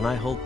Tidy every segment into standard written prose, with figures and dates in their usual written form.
when I hold...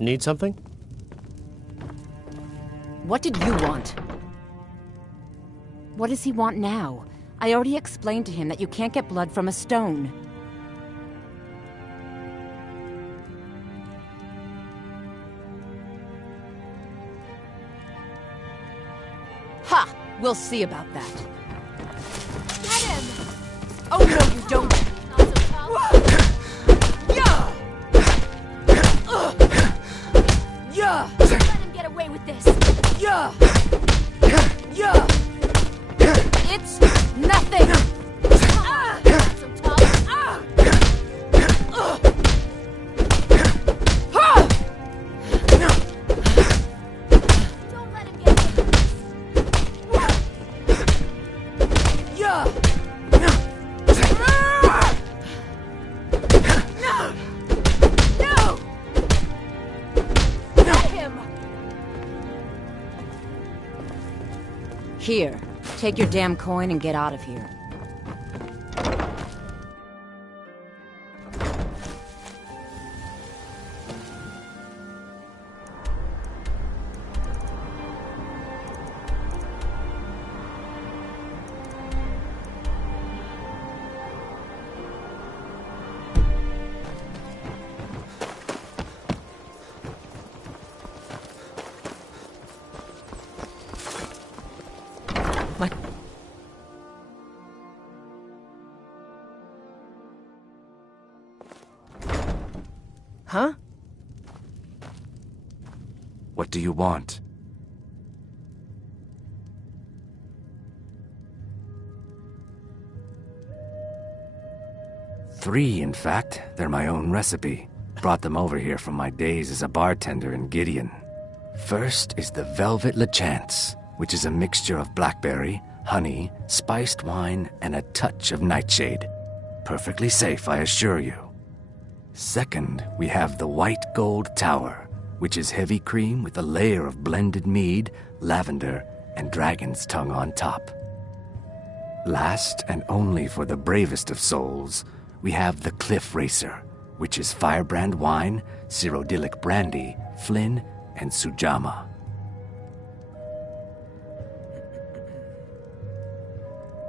Need something? What did you want? What does he want now? I already explained to him that you can't get blood from a stone. Ha! We'll see about that. Get him! Oh no, you don't! Yeah! Let him get away with this. Yeah! Yeah! It's nothing! Not so tough. Don't let him get away with this. Yeah! No! Get him! Here, take your damn coin and get out of here. Huh? What do you want? Three, in fact. They're my own recipe. Brought them over here from my days as a bartender in Gideon. First is the Velvet Lechance, which is a mixture of blackberry, honey, spiced wine, and a touch of nightshade. Perfectly safe, I assure you. Second, we have the White Gold Tower, which is heavy cream with a layer of blended mead, lavender, and dragon's tongue on top. Last, and only for the bravest of souls, we have the Cliff Racer, which is firebrand wine, cyrodiilic brandy, Flynn, and Sujama.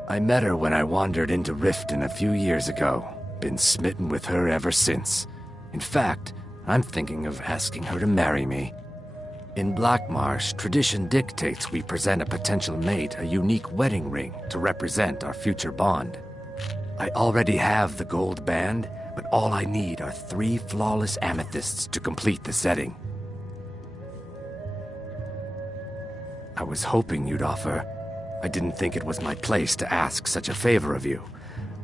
I met her when I wandered into Riften a few years ago. Been smitten with her ever since. In fact, I'm thinking of asking her to marry me. In Blackmarsh, tradition dictates we present a potential mate a unique wedding ring to represent our future bond. I already have the gold band, but all I need are 3 flawless amethysts to complete the setting. I was hoping you'd offer. I didn't think it was my place to ask such a favor of you.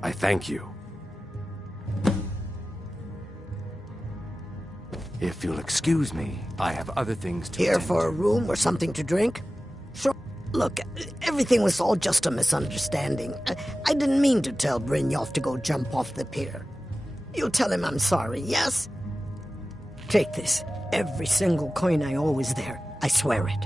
I thank you. If you'll excuse me, I have other things to Here attend for to. a room or something to drink? Sure. Look, everything was all just a misunderstanding. I didn't mean to tell Brynjolf to go jump off the pier. You'll tell him I'm sorry, yes? Take this. Every single coin I owe is there. I swear it.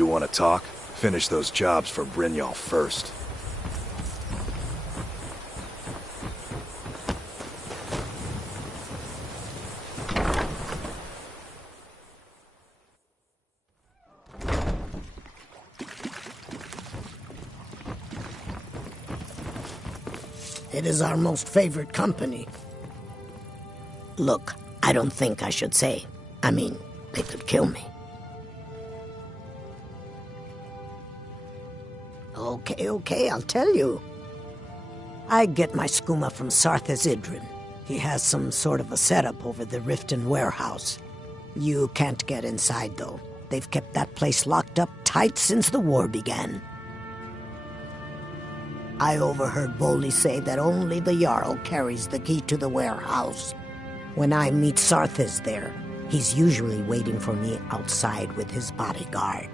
You want to talk? Finish those jobs for Brynjolf first. It is our most favorite company. Look, I don't think I should say. I mean, they could kill me. Okay, I'll tell you. I get my skooma from Sarthas Idrin. He has some sort of a setup over the Riften warehouse. You can't get inside, though. They've kept that place locked up tight since the war began. I overheard Bolli say that only the Jarl carries the key to the warehouse. When I meet Sarthas there, he's usually waiting for me outside with his bodyguard.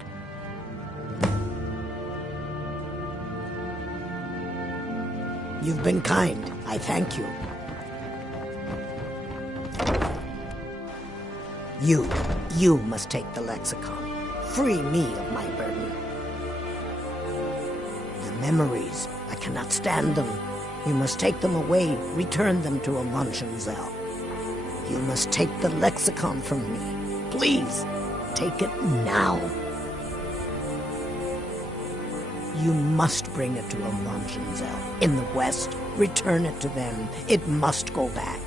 You've been kind. I thank you. You must take the lexicon. Free me of my burden. The memories, I cannot stand them. You must take them away, return them to a Munchenzell. You must take the lexicon from me. Please, take it now. You must bring it to a Munchenzell in the west. Return it to them. It must go back.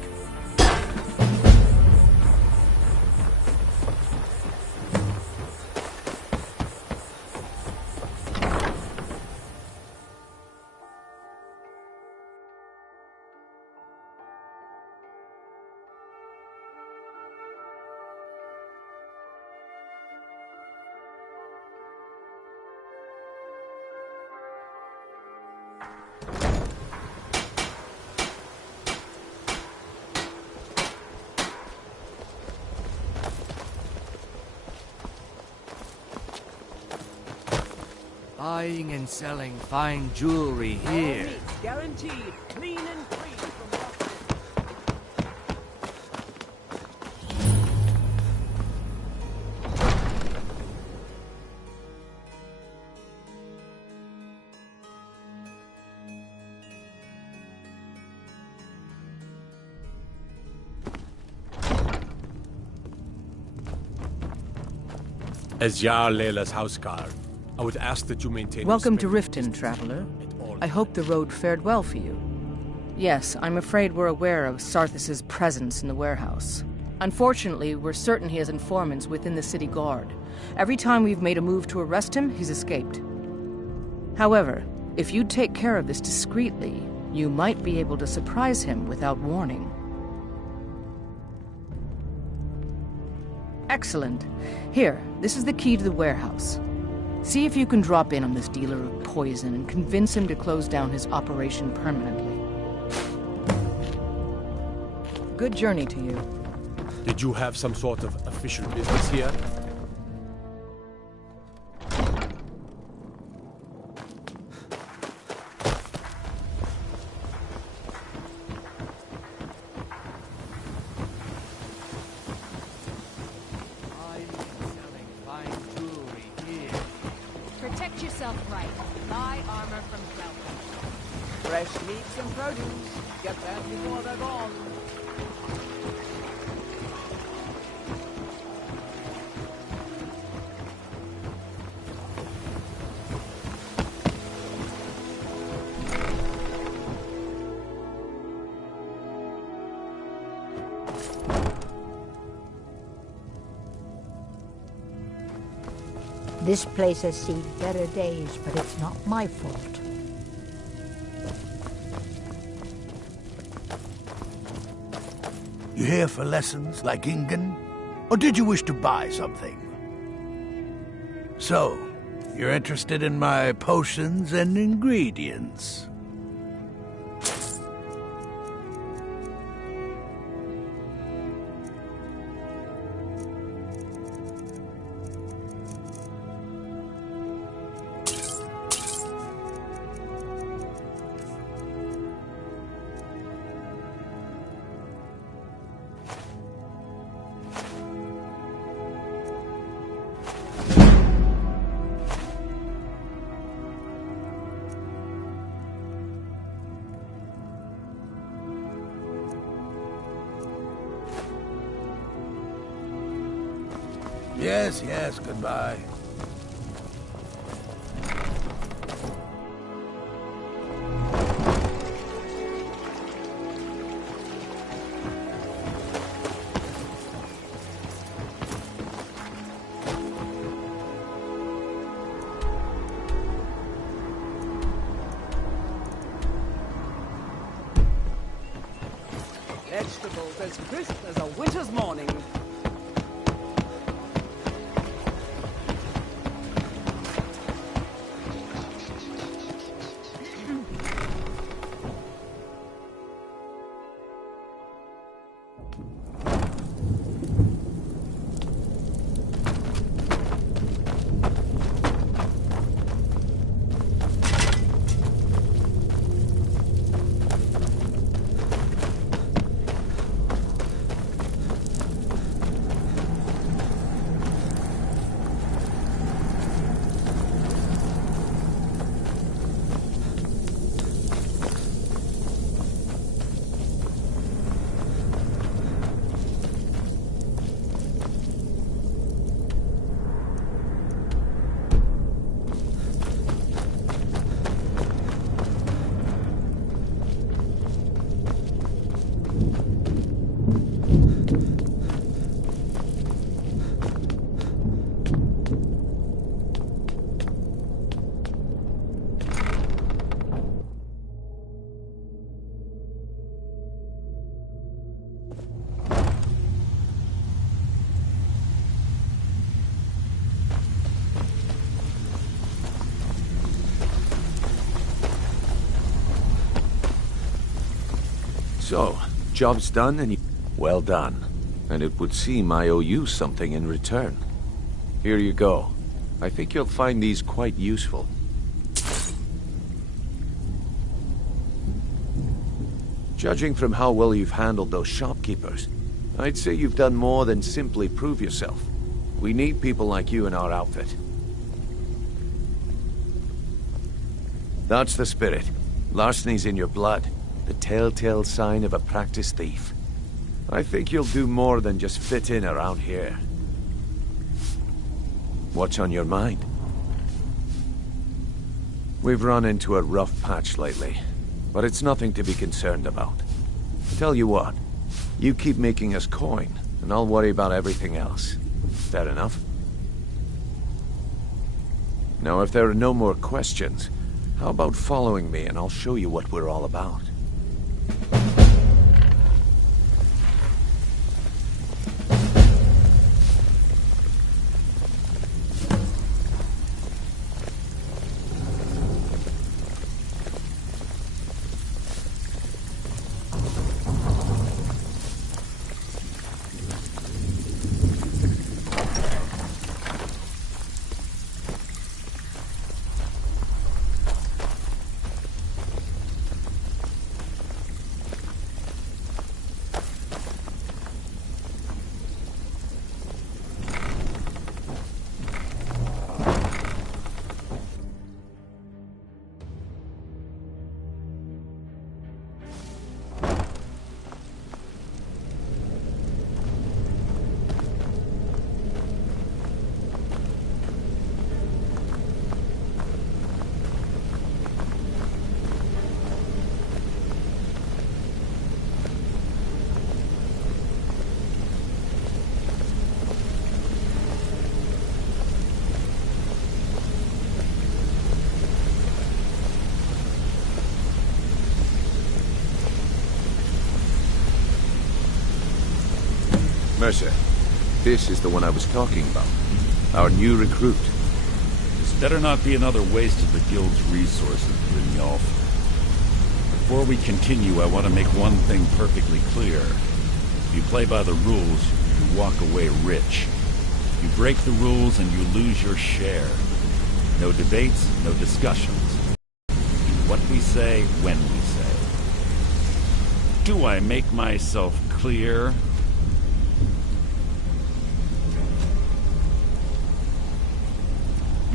Buying and selling fine jewelry here. Guaranteed, clean and free from As Jarl Leila's houseguard, I would ask that you maintain... Welcome to Riften, traveler. I hope the road fared well for you. Yes, I'm afraid we're aware of Sarthas' presence in the warehouse. Unfortunately, we're certain he has informants within the city guard. Every time we've made a move to arrest him, he's escaped. However, if you take care of this discreetly, you might be able to surprise him without warning. Excellent. Here, this is the key to the warehouse. See if you can drop in on this dealer of poison and convince him to close down his operation permanently. Good journey to you. Did you have some sort of official business here? Protect yourself right. Buy armor from Velvet. fresh meats and produce. Get that before they're gone. This place has seen better days, but it's not my fault. You here for lessons, like Ingen? Or did you wish to buy something? So, you're interested in my potions and ingredients? Yes, yes, goodbye. Vegetables as crisp as a winter's morning. So, job's done and you... Well done. And it would seem I owe you something in return. Here you go. I think you'll find these quite useful. Judging from how well you've handled those shopkeepers, I'd say you've done more than simply prove yourself. We need people like you in our outfit. That's the spirit. Larceny's in your blood. The telltale sign of a practiced thief. I think you'll do more than just fit in around here. What's on your mind? We've run into a rough patch lately, but it's nothing to be concerned about. Tell you what, you keep making us coin, and I'll worry about everything else. Fair enough? Now, if there are no more questions, how about following me and I'll show you what we're all about? Mercer, this is the one I was talking about. Our new recruit. This better not be another waste of the Guild's resources, Brynjolf. Before we continue, I want to make one thing perfectly clear. If you play by the rules, you walk away rich. You break the rules and you lose your share. No debates, no discussions. Do what we say, when we say. Do I make myself clear?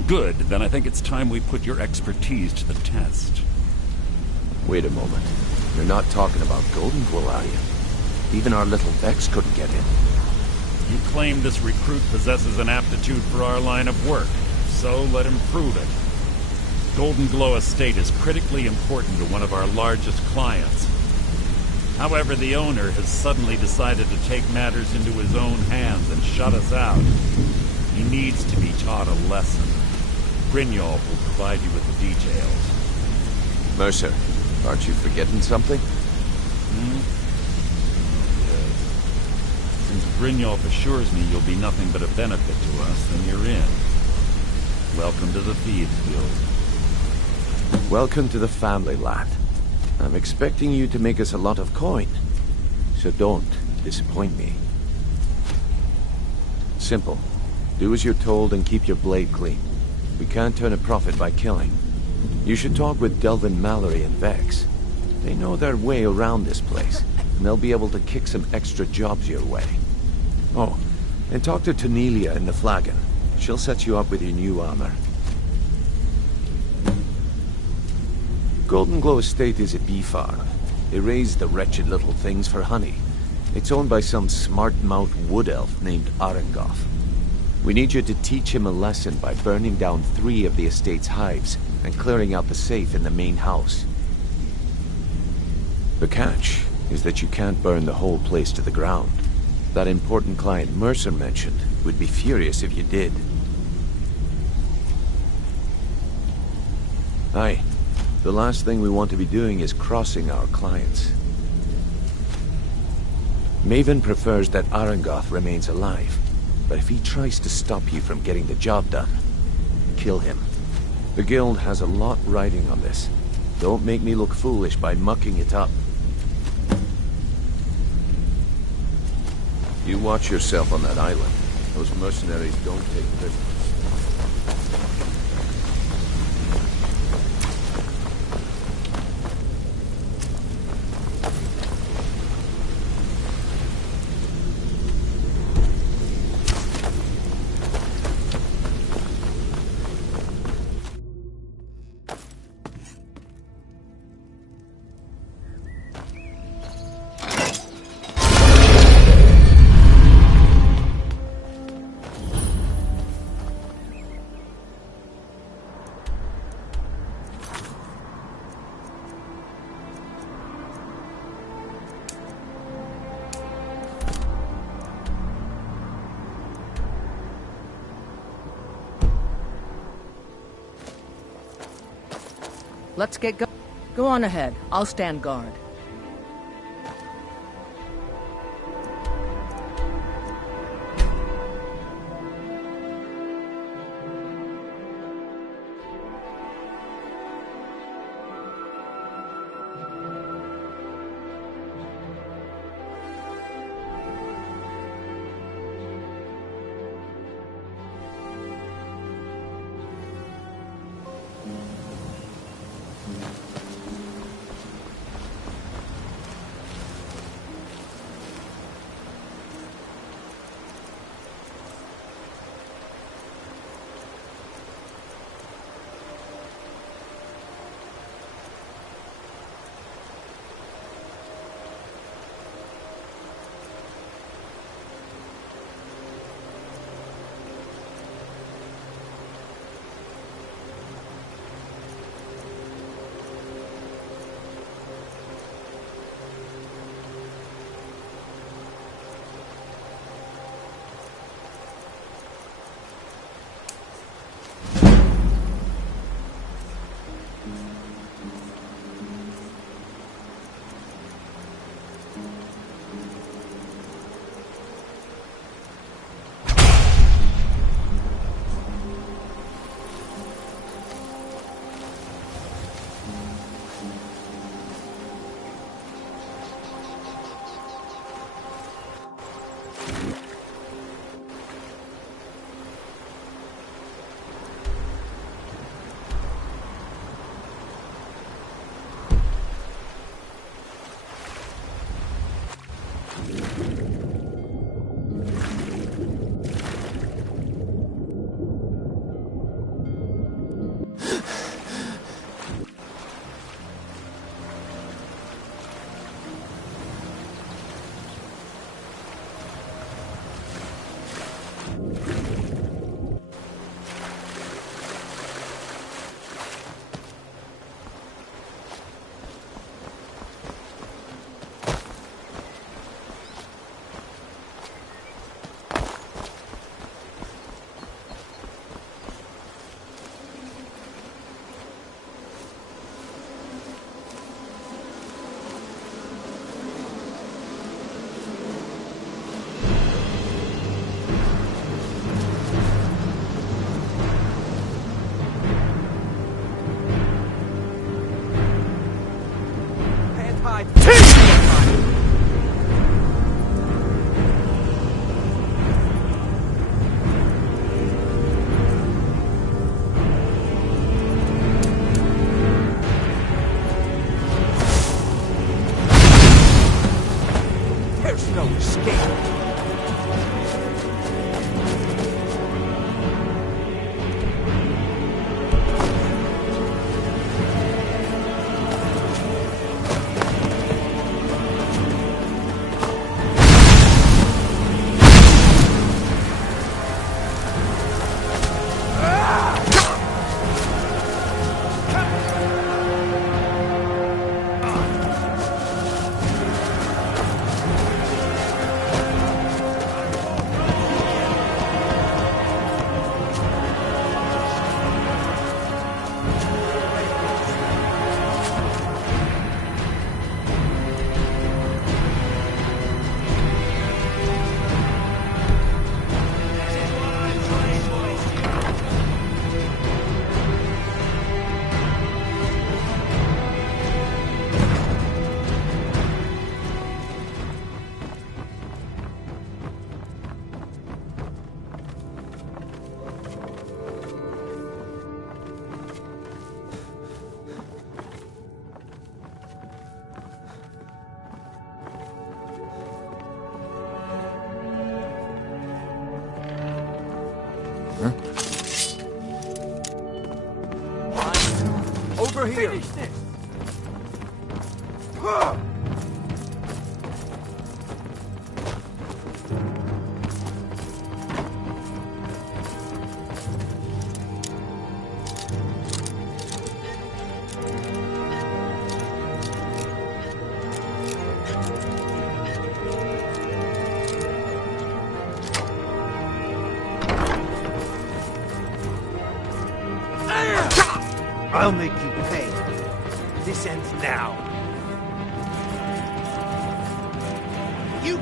Good, then I think it's time we put your expertise to the test. Wait a moment. You're not talking about Golden Quill, are you? Even our little Vex couldn't get in. You claim this recruit possesses an aptitude for our line of work, so let him prove it. Golden Glow Estate is critically important to one of our largest clients. However, the owner has suddenly decided to take matters into his own hands and shut us out. He needs to be taught a lesson. Brynjolf will provide you with the details. Mercer, aren't you forgetting something? Since Brynjolf assures me you'll be nothing but a benefit to us, then you're in. Welcome to the Thieves Guild. Welcome to the family, lad. I'm expecting you to make us a lot of coin, so don't disappoint me. Simple. Do as you're told and keep your blade clean. We can't turn a profit by killing. You should talk with Delvin Mallory and Vex. They know their way around this place, and they'll be able to kick some extra jobs your way. Oh, and talk to Tanelia in the Flagon. She'll set you up with your new armor. Golden Glow Estate is a bee farm. They raise the wretched little things for honey. It's owned by some smart-mouthed wood elf named Arengoth. We need you to teach him a lesson by burning down 3 of the estate's hives and clearing out the safe in the main house. The catch is that you can't burn the whole place to the ground. That important client Mercer mentioned would be furious if you did. Aye. The last thing we want to be doing is crossing our clients. Maven prefers that Arengoth remains alive, but if he tries to stop you from getting the job done, kill him. The Guild has a lot riding on this. Don't make me look foolish by mucking it up. You watch yourself on that island. Those mercenaries don't take prisoners. Let's get go. Go on ahead. I'll stand guard. Over here. Finish this. I'll make you pay. This ends now. You...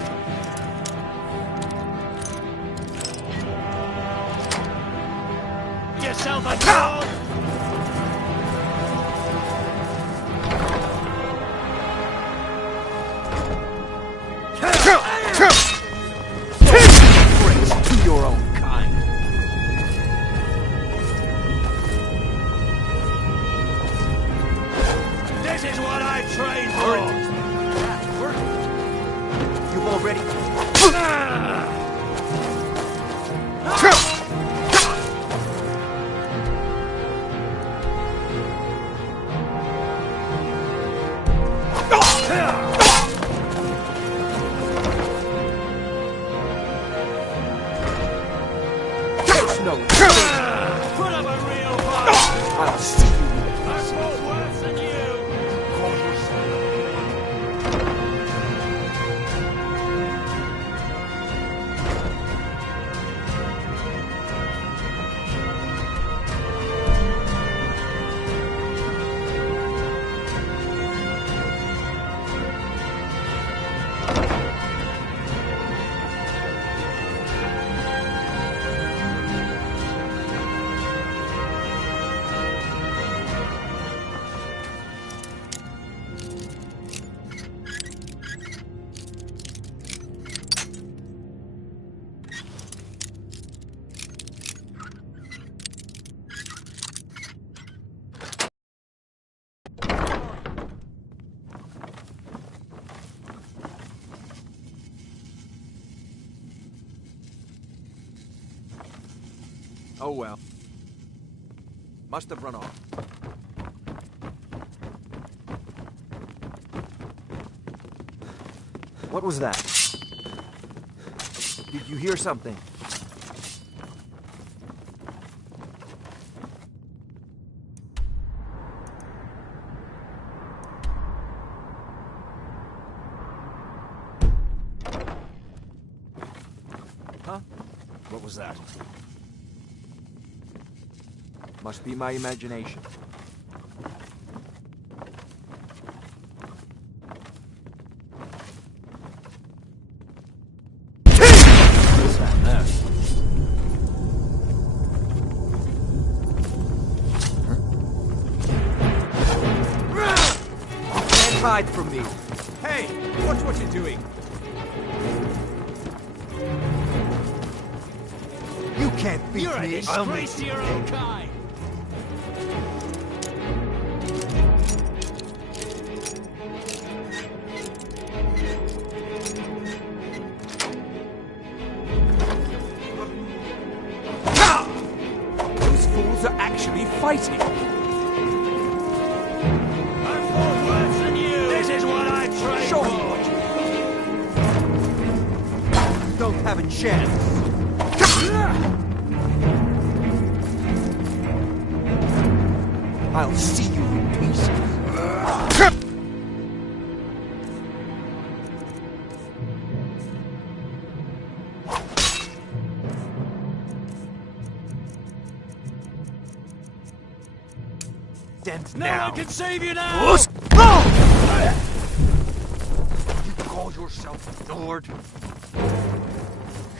Yourself a dog! To your own kind. This is what I trained for! You've already... No. Put up a real fight! I'll see you. I'm more worse than you! Call yourself. Oh well. Must have run off. What was that? Did you hear something? Huh? What was that? Must be my imagination. What's that there? Can't hide from me. Hey, watch what you're doing. You can't beat You're me. a disgrace to your own kind. Those fools are actually fighting. I'm more worse than you. This is what I trained for. Show me what you don't have a chance. I'll see you in pieces. Dent now. No one can save you now. You call yourself a lord?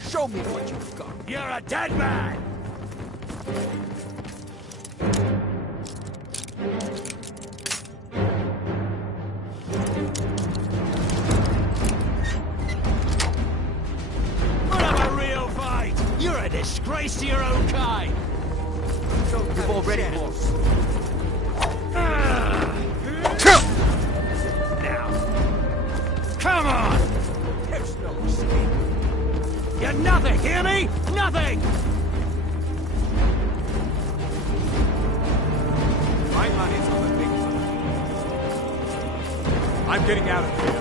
Show me what you've got. You're a dead man. Put up a real fight! You're a disgrace to your own kind! You've already lost. Now. Come on! There's no escape. You're nothing, hear me? Nothing! I'm getting out of here.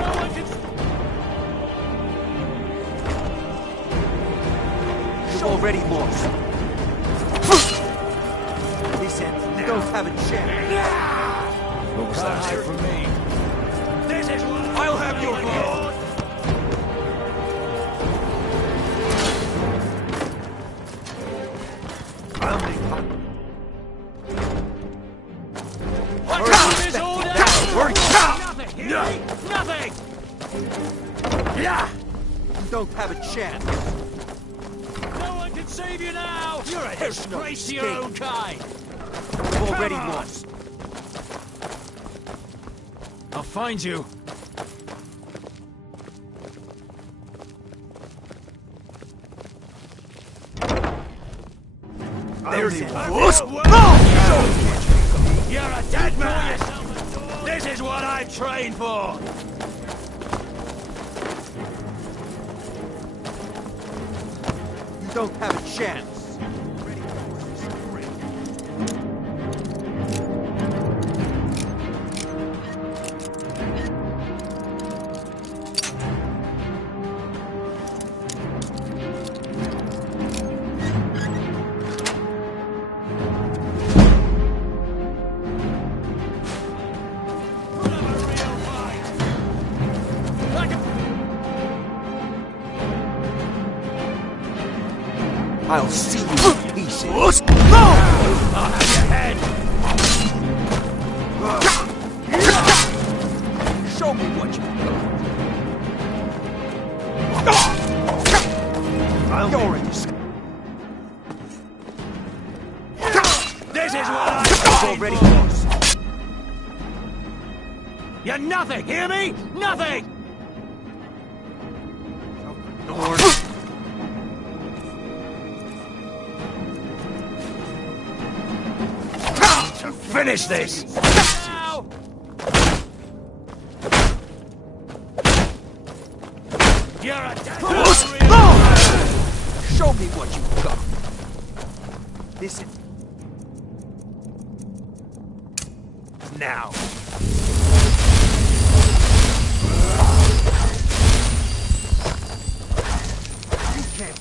No one can... You've already lost. This ends now. You don't have a chance. What was Hide that? from me. This is what I'll have your blood. I'll make hot. What is order? Nothing! Hear me? Nothing! Yeah! You don't have a chance. No one can save you now! You're a disgrace to your own kind! You've already lost. I'll find you. There's it. You're a dead man! This is what I trained for! You don't have a chance. I'll see you in pieces. I'll have your head! Show me what you got. You're in this. This is what I You've trained already for! lost. You're nothing! Hear me? Nothing! Lord. Finish this! Now! You're a dead Show me what you got. This is... Now. You can't...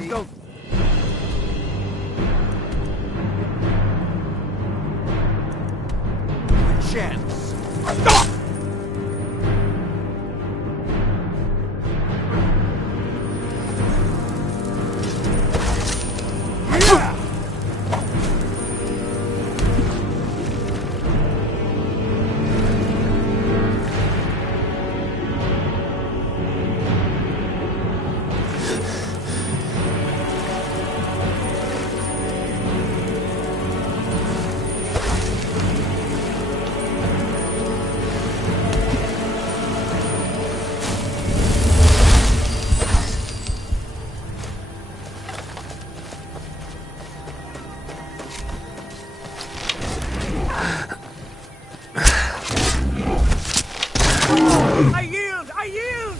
You don't... Chance. I yield! I yield!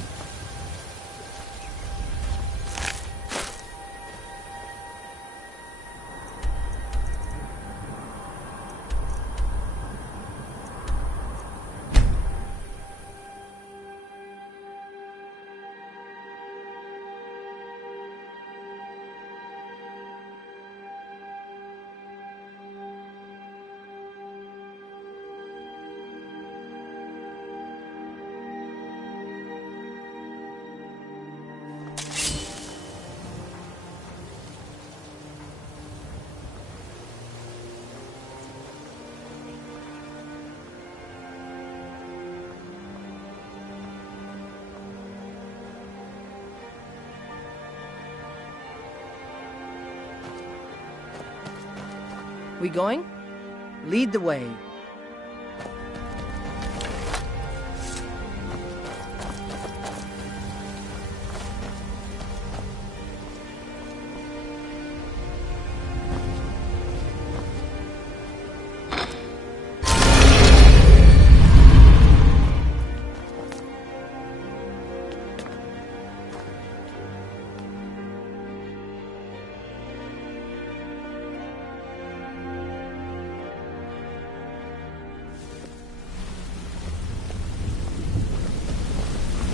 We going? Lead the way.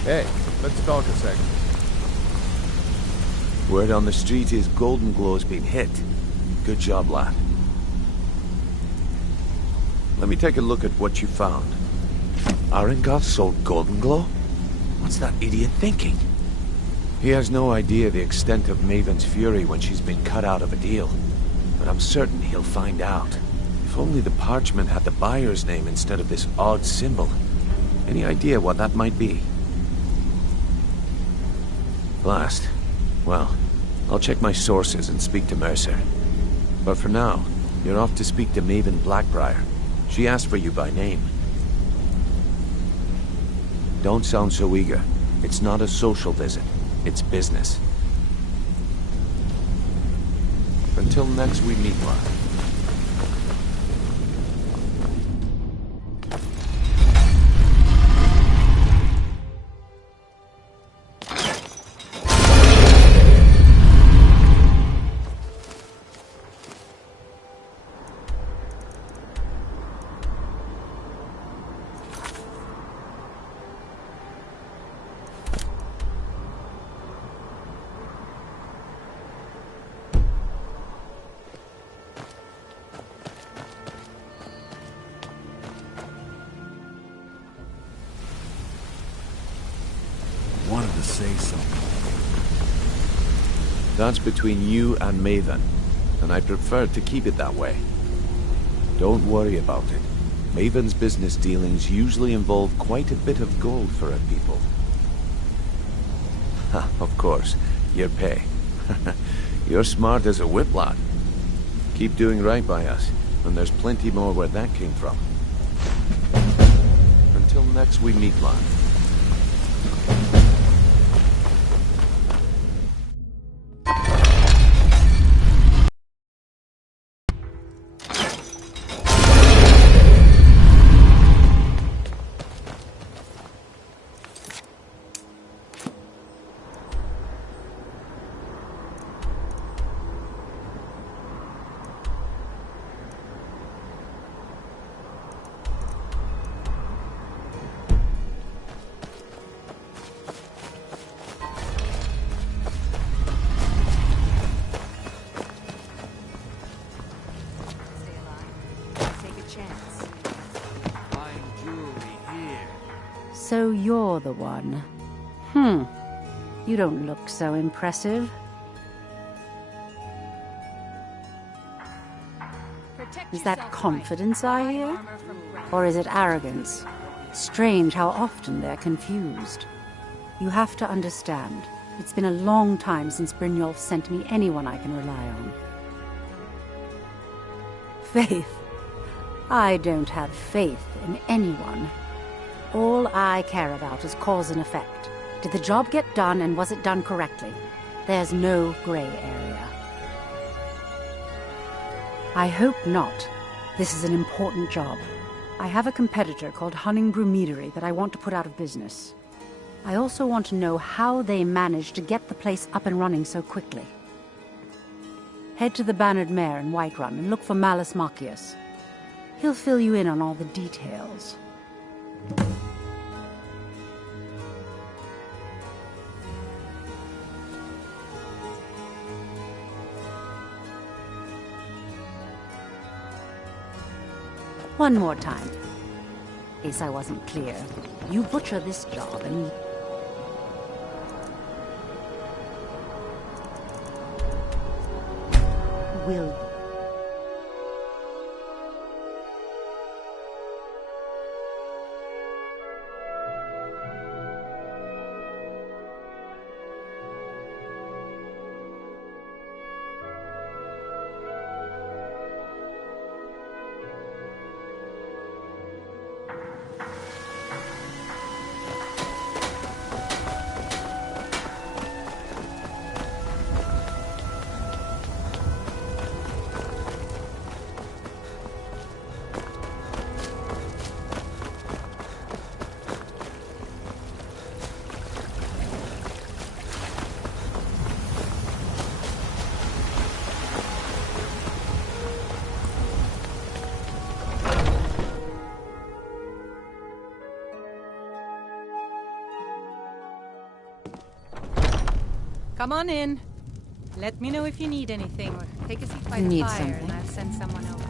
Hey, let's talk a sec. Word on the street is Golden Glow's been hit. Good job, lad. Let me take a look at what you found. Arengoth sold Golden Glow? What's that idiot thinking? He has no idea the extent of Maven's fury when she's been cut out of a deal. But I'm certain he'll find out. If only the parchment had the buyer's name instead of this odd symbol. Any idea what that might be? Last. Well, I'll check my sources and speak to Mercer. But for now, you're off to speak to Maven Blackbriar. She asked for you by name. Don't sound so eager. It's not a social visit. It's business. Until next we meet, lad. Wanted to say something. That's between you and Maven, and I prefer to keep it that way. Don't worry about it. Maven's business dealings usually involve quite a bit of gold for her people. Ha, of course, your pay. You're smart as a whip, lad. Keep doing right by us, and there's plenty more where that came from. Until next we meet, lad. So you're the one. You don't look so impressive. Is that confidence I hear? Or is it arrogance? Strange how often they're confused. You have to understand, it's been a long time since Brynjolf sent me anyone I can rely on. Faith? I don't have faith in anyone. All I care about is cause and effect. Did the job get done, and was it done correctly? There's no gray area. I hope not. This is an important job. I have a competitor called Hunningbrew Meadery that I want to put out of business. I also want to know how they managed to get the place up and running so quickly. Head to the Bannered Mare in Whiterun and look for Malus Macius. He'll fill you in on all the details. One more time. In case I wasn't clear. You butcher this job and... will... Come on in. Let me know if you need anything, or take a seat by the Need fire, something? and I'll send someone over.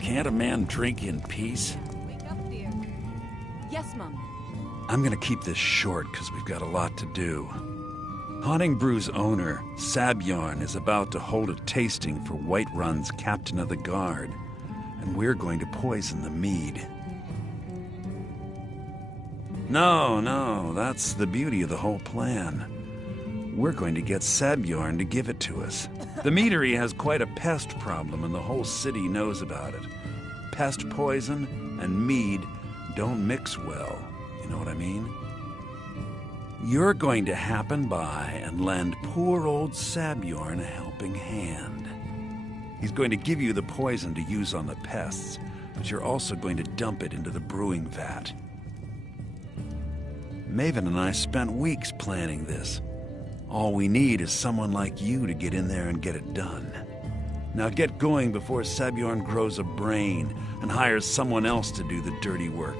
Can't a man drink in peace? Wake up, dear. Yes, Mum. I'm gonna keep this short because we've got a lot to do. Haunting Brew's owner, Sabjorn, is about to hold a tasting for Whiterun's captain of the guard, and we're going to poison the mead. No, that's the beauty of the whole plan. We're going to get Sabjorn to give it to us. The meadery has quite a pest problem, and the whole city knows about it. Pest poison and mead don't mix well, you know what I mean? You're going to happen by and lend poor old Sabjorn a helping hand. He's going to give you the poison to use on the pests, but you're also going to dump it into the brewing vat. Maven and I spent weeks planning this. All we need is someone like you to get in there and get it done. Now get going before Sabjorn grows a brain and hires someone else to do the dirty work.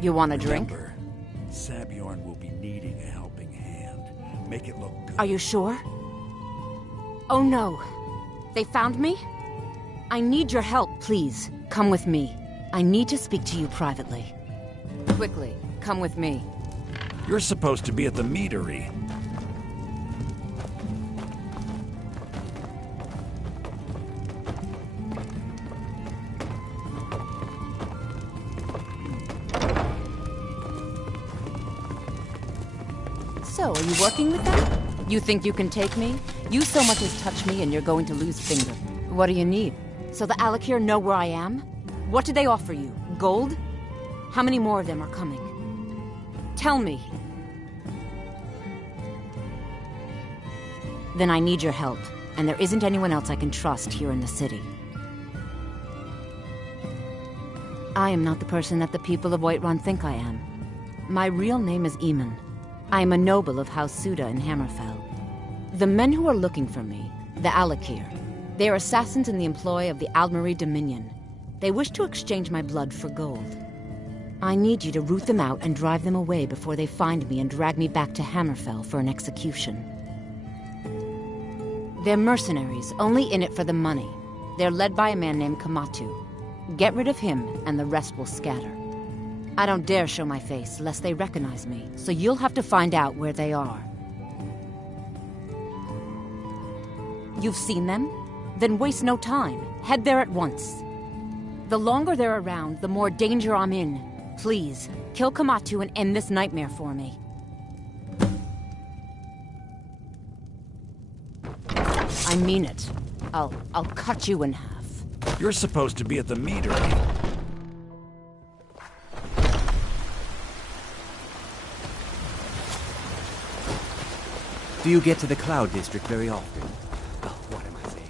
You want a drink? Remember, Sabjorn will be needing a helping hand. Make it look good. Are you sure? Oh no. They found me? I need your help, please. Come with me. I need to speak to you privately. Quickly, come with me. You're supposed to be at the meadery. So, are you working with them? You think you can take me? You so much as touch me and you're going to lose finger. What do you need? So the Alakir know where I am? What did they offer you? Gold? How many more of them are coming? Tell me. Then I need your help, and there isn't anyone else I can trust here in the city. I am not the person that the people of Whiterun think I am. My real name is Eamon. I am a noble of House Suda in Hammerfell. The men who are looking for me, the Alakir, they are assassins in the employ of the Aldmeri Dominion. They wish to exchange my blood for gold. I need you to root them out and drive them away before they find me and drag me back to Hammerfell for an execution. They're mercenaries, only in it for the money. They're led by a man named Kamatu. Get rid of him, and the rest will scatter. I don't dare show my face, lest they recognize me, so you'll have to find out where they are. You've seen them? Then waste no time. Head there at once. The longer they're around, the more danger I'm in. Please, kill Kamatu and end this nightmare for me. I mean it. I'll cut you in half. You're supposed to be at the meadery. Do you get to the Cloud District very often? Oh, what am I saying?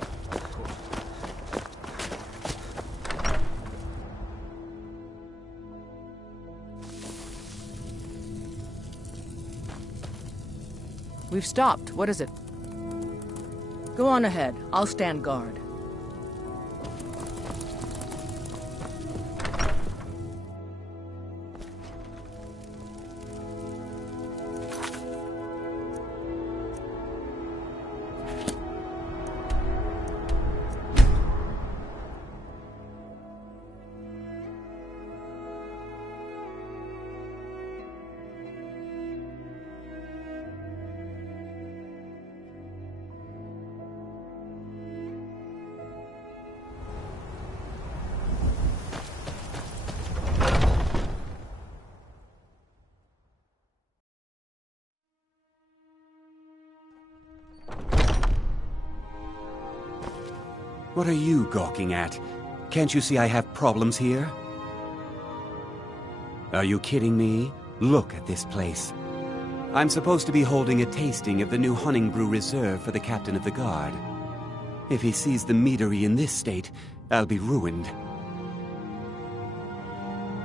We've stopped. What is it? Go on ahead. I'll stand guard. What are you gawking at? Can't you see I have problems here? Are you kidding me? Look at this place. I'm supposed to be holding a tasting of the new Hunting Brew Reserve for the Captain of the Guard. If he sees the meadery in this state, I'll be ruined.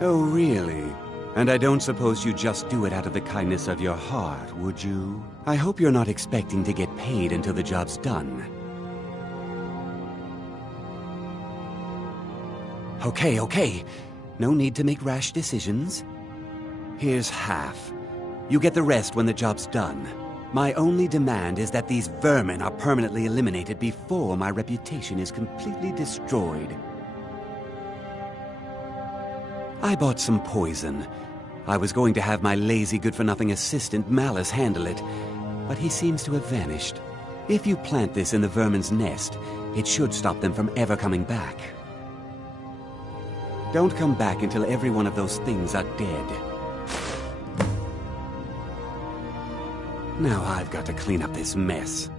Oh, really? And I don't suppose you'd just do it out of the kindness of your heart, would you? I hope you're not expecting to get paid until the job's done. Okay. No need to make rash decisions. Here's half. You get the rest when the job's done. My only demand is that these vermin are permanently eliminated before my reputation is completely destroyed. I bought some poison. I was going to have my lazy good-for-nothing assistant Malice handle it, but he seems to have vanished. If you plant this in the vermin's nest, it should stop them from ever coming back. Don't come back until every one of those things are dead. Now I've got to clean up this mess.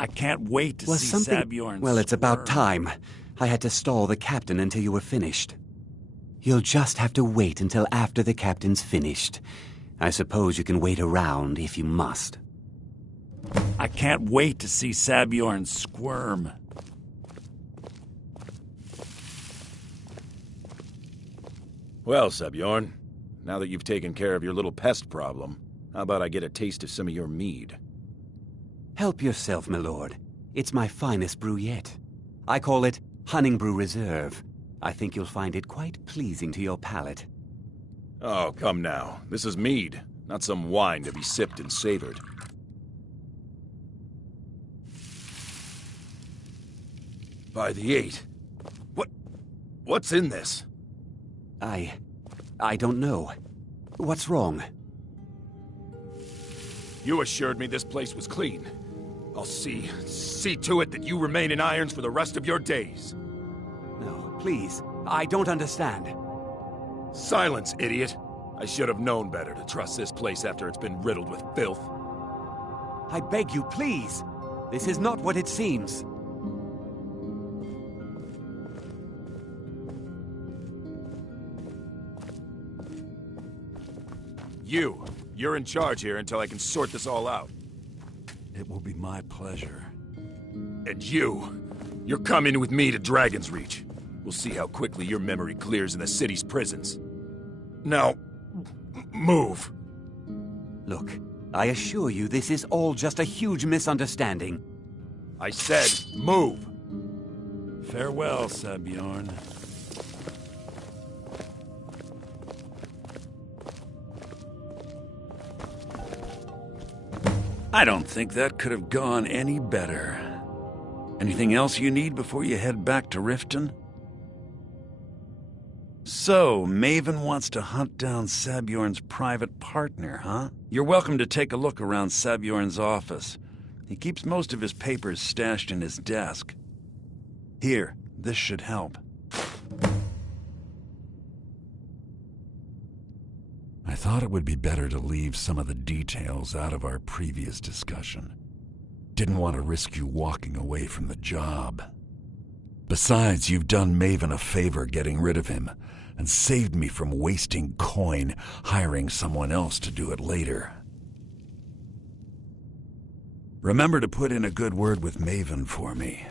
I can't wait to Was see something... Sabjorn Well, it's about squirm. time. I had to stall the captain until you were finished. You'll just have to wait until after the captain's finished. I suppose you can wait around if you must. I can't wait to see Sabjorn squirm. Well, Sabjorn, now that you've taken care of your little pest problem, how about I get a taste of some of your mead? Help yourself, my lord. It's my finest brew yet. I call it Hunning Brew Reserve. I think you'll find it quite pleasing to your palate. Oh, come now. This is mead, not some wine to be sipped and savored. By the 8. What's in this? I don't know. What's wrong? You assured me this place was clean. I'll see to it that you remain in irons for the rest of your days. No, please. I don't understand. Silence, idiot. I should have known better to trust this place after it's been riddled with filth. I beg you, please. This is not what it seems. You're in charge here until I can sort this all out. It will be my pleasure. And you're coming with me to Dragon's Reach. We'll see how quickly your memory clears in the city's prisons. Now, move. Look, I assure you this is all just a huge misunderstanding. I said, move. Farewell, Sabjorn. I don't think that could have gone any better. Anything else you need before you head back to Riften? So, Maven wants to hunt down Sabjorn's private partner, huh? You're welcome to take a look around Sabjorn's office. He keeps most of his papers stashed in his desk. Here, this should help. I thought it would be better to leave some of the details out of our previous discussion. Didn't want to risk you walking away from the job. Besides, you've done Maven a favor getting rid of him, and saved me from wasting coin hiring someone else to do it later. Remember to put in a good word with Maven for me.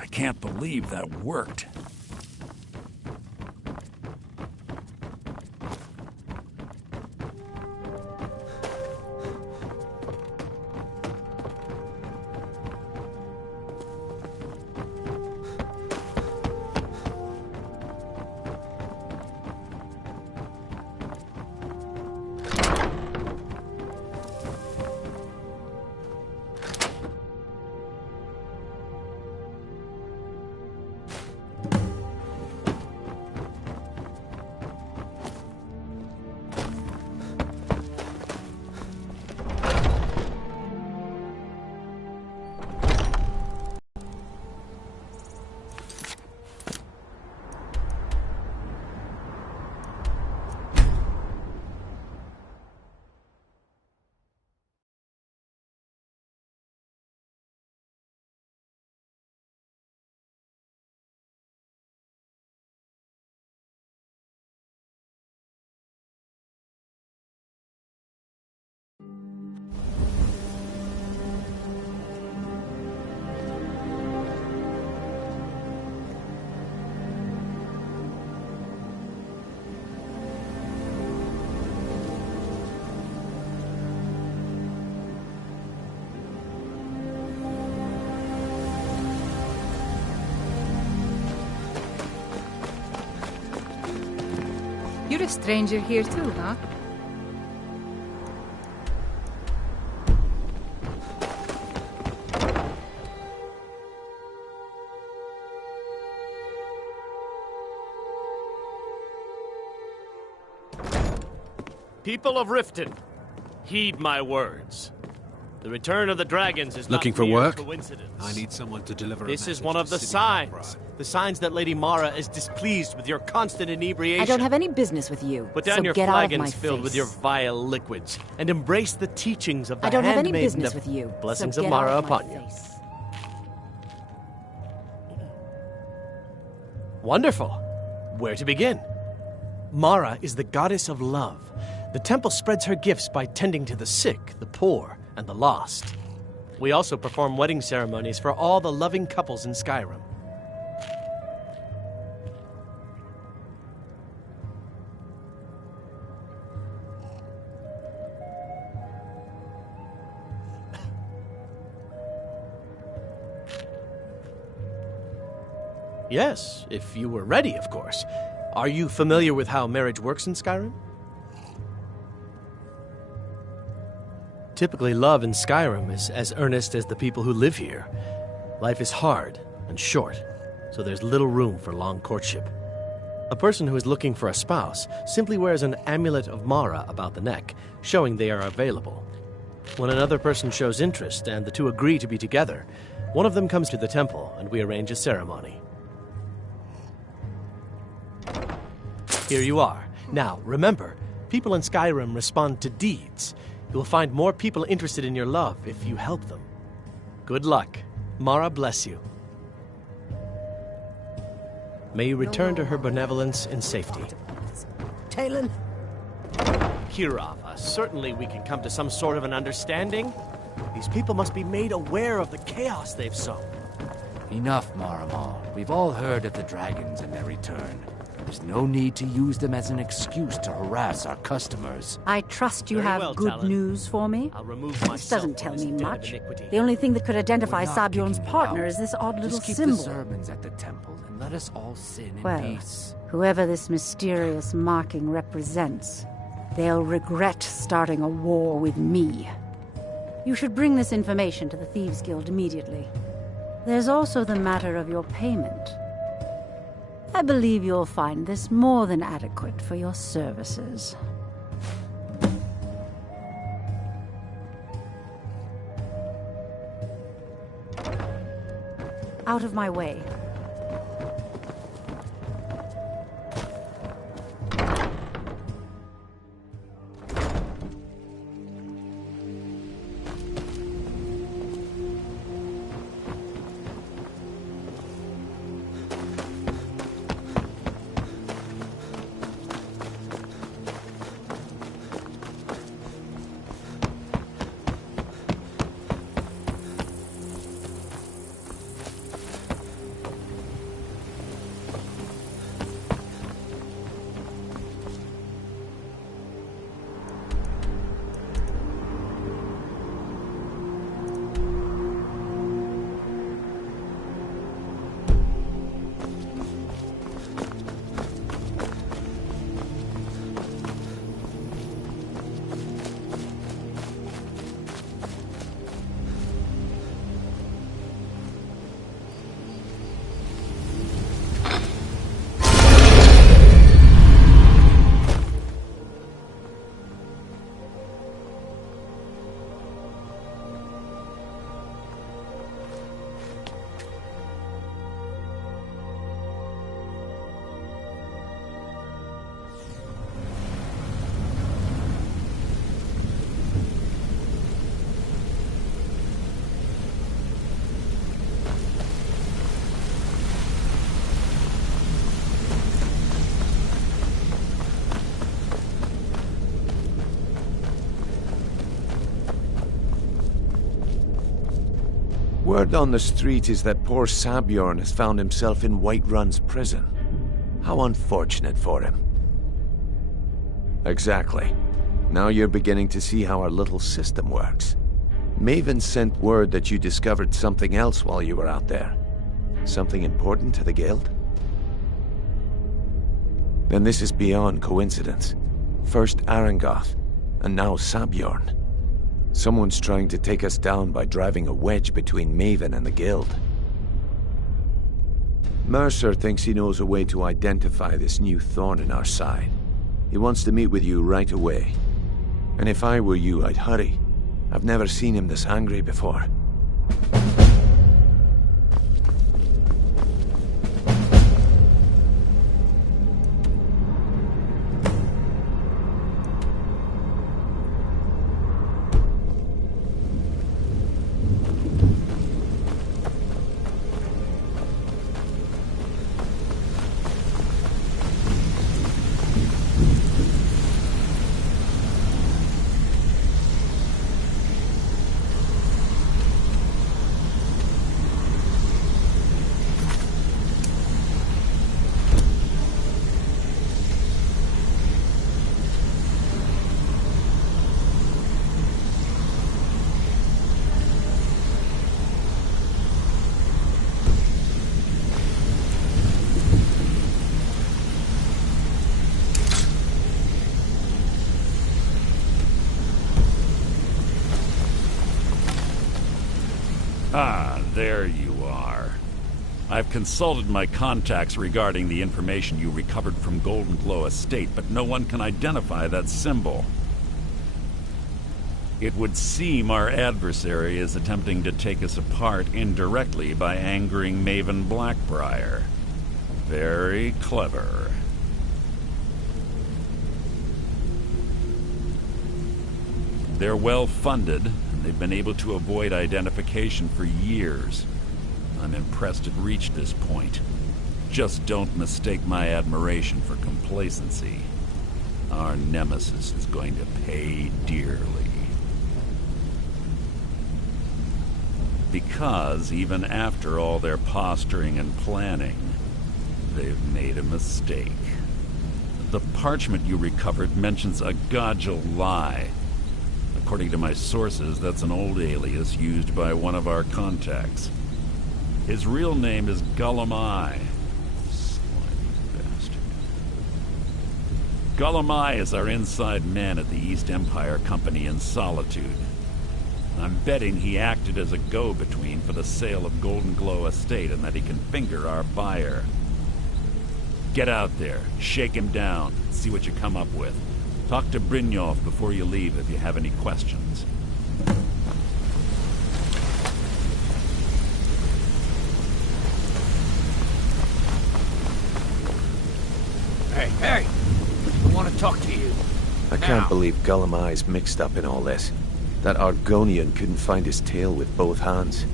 I can't believe that worked. You're a stranger here too, huh? People of Riften, heed my words. The return of the dragons is Looking not for mere work? coincidence. I need someone to deliver This is one of the signs. The signs that Lady Mara is displeased with your constant inebriation. I don't have any business with you. Put down so your get out of my flagons filled with your face. vile liquids and embrace the teachings of the I don't have any handmaiden business of- with you. Blessings so of get Mara out of my upon you. face. Wonderful. Where to begin? Mara is the goddess of love. The temple spreads her gifts by tending to the sick, the poor, and the lost. We also perform wedding ceremonies for all the loving couples in Skyrim. Yes, if you were ready, of course. Are you familiar with how marriage works in Skyrim? Typically, love in Skyrim is as earnest as the people who live here. Life is hard and short, so there's little room for long courtship. A person who is looking for a spouse simply wears an amulet of Mara about the neck, showing they are available. When another person shows interest and the two agree to be together, one of them comes to the temple and we arrange a ceremony. Here you are. Now, remember, people in Skyrim respond to deeds. You will find more people interested in your love if you help them. Good luck. Mara bless you. May you return to her benevolence in safety. Talon? Kirava, certainly we can come to some sort of an understanding. These people must be made aware of the chaos they've sown. Enough, Maramal. We've all heard of the dragons and their return. There's no need to use them as an excuse to harass our customers. I trust you Very have well, good Talon. news for me. I'll remove This myself doesn't tell from me this den of much. iniquity. The only thing that could identify We're not Sabion's kicking you partner out. is this odd little Just keep symbol. the sermons at the temple and let us all sin in Well, peace. whoever this mysterious marking represents, they'll regret starting a war with me. You should bring this information to the Thieves Guild immediately. There's also the matter of your payment. I believe you'll find this more than adequate for your services. Out of my way. Word on the street is that poor Sabjorn has found himself in Whiterun's prison. How unfortunate for him. Exactly. Now you're beginning to see how our little system works. Maven sent word that you discovered something else while you were out there. Something important to the Guild? Then this is beyond coincidence. First Arangoth, and now Sabjorn. Someone's trying to take us down by driving a wedge between Maven and the Guild. Mercer thinks he knows a way to identify this new thorn in our side. He wants to meet with you right away. And if I were you, I'd hurry. I've never seen him this angry before. Ah, there you are. I've consulted my contacts regarding the information you recovered from Golden Glow Estate, but no one can identify that symbol. It would seem our adversary is attempting to take us apart indirectly by angering Maven Blackbriar. Very clever. They're well-funded, and they've been able to avoid identification for years. I'm impressed it reached this point. Just don't mistake my admiration for complacency. Our nemesis is going to pay dearly. Because even after all their posturing and planning, they've made a mistake. The parchment you recovered mentions a Godjal lie. According to my sources, that's an old alias used by one of our contacts. His real name is Gullum-Eye. Slimy bastard. Gullum-Eye is our inside man at the East Empire Company in Solitude. I'm betting he acted as a go-between for the sale of Golden Glow Estate and that he can finger our buyer. Get out there, shake him down, see what you come up with. Talk to Brynjolf before you leave if you have any questions. Hey! I want to talk to you. I can't believe Gullum-Eye's mixed up in all this. That Argonian couldn't find his tail with both hands.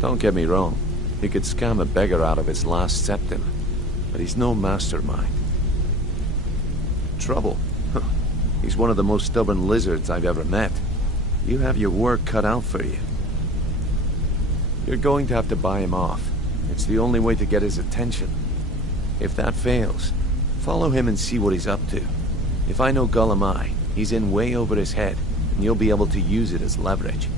Don't get me wrong, he could scam a beggar out of his last septim, but he's no mastermind. Trouble? He's one of the most stubborn lizards I've ever met. You have your work cut out for you. You're going to have to buy him off. It's the only way to get his attention. If that fails, follow him and see what he's up to. If I know Gullum-Eye, he's in way over his head, and you'll be able to use it as leverage.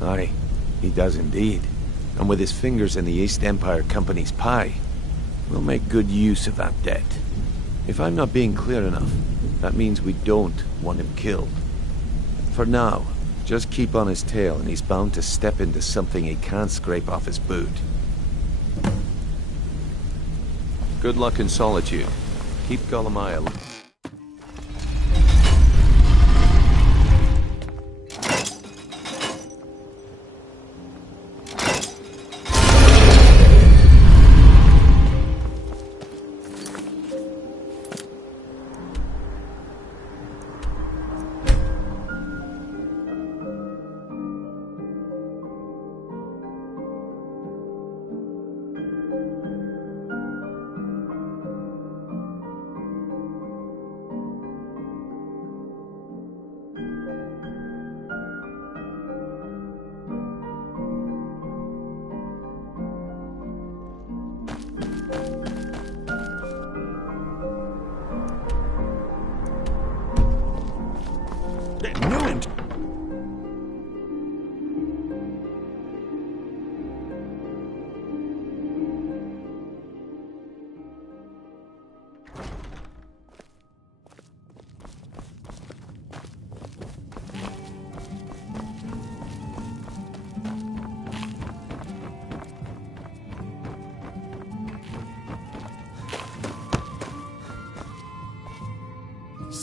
Aye, he does indeed. And with his fingers in the East Empire Company's pie, we'll make good use of that debt. If I'm not being clear enough, that means we don't want him killed. For now, just keep on his tail and he's bound to step into something he can't scrape off his boot. Good luck in Solitude. Keep Gullum-Eye alive.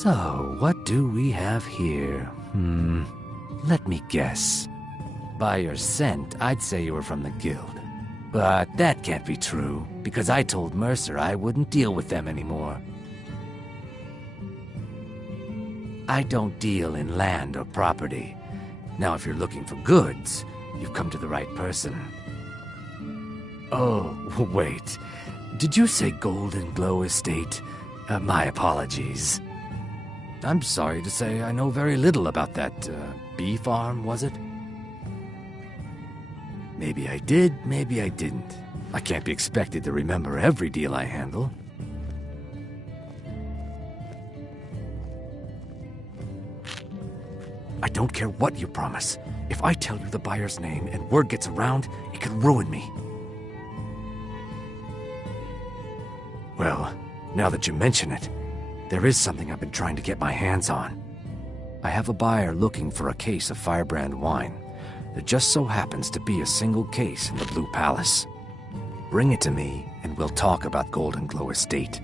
So, what do we have here? Let me guess. By your scent, I'd say you were from the guild. But that can't be true, because I told Mercer I wouldn't deal with them anymore. I don't deal in land or property. Now, if you're looking for goods, you've come to the right person. Oh, wait. Did you say Golden Glow Estate? My apologies. I'm sorry to say I know very little about that, bee farm, was it? Maybe I did, maybe I didn't. I can't be expected to remember every deal I handle. I don't care what you promise. If I tell you the buyer's name and word gets around, it could ruin me. Well, now that you mention it, there is something I've been trying to get my hands on. I have a buyer looking for a case of Firebrand wine. There just so happens to be a single case in the Blue Palace. Bring it to me, and we'll talk about Golden Glow Estate.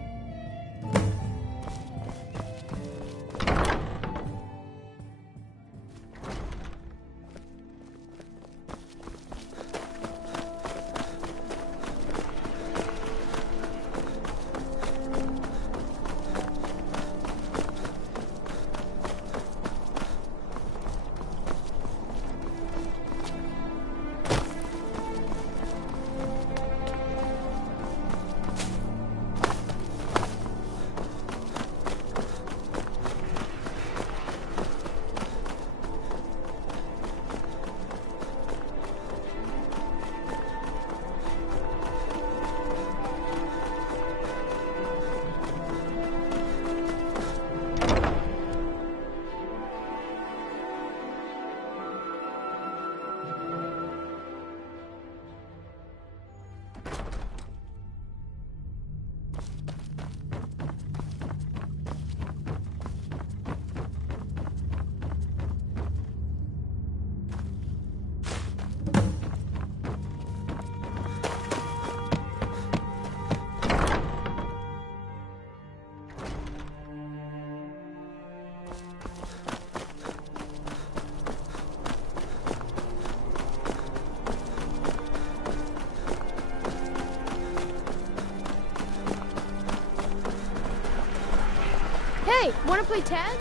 Hey, wanna play tag?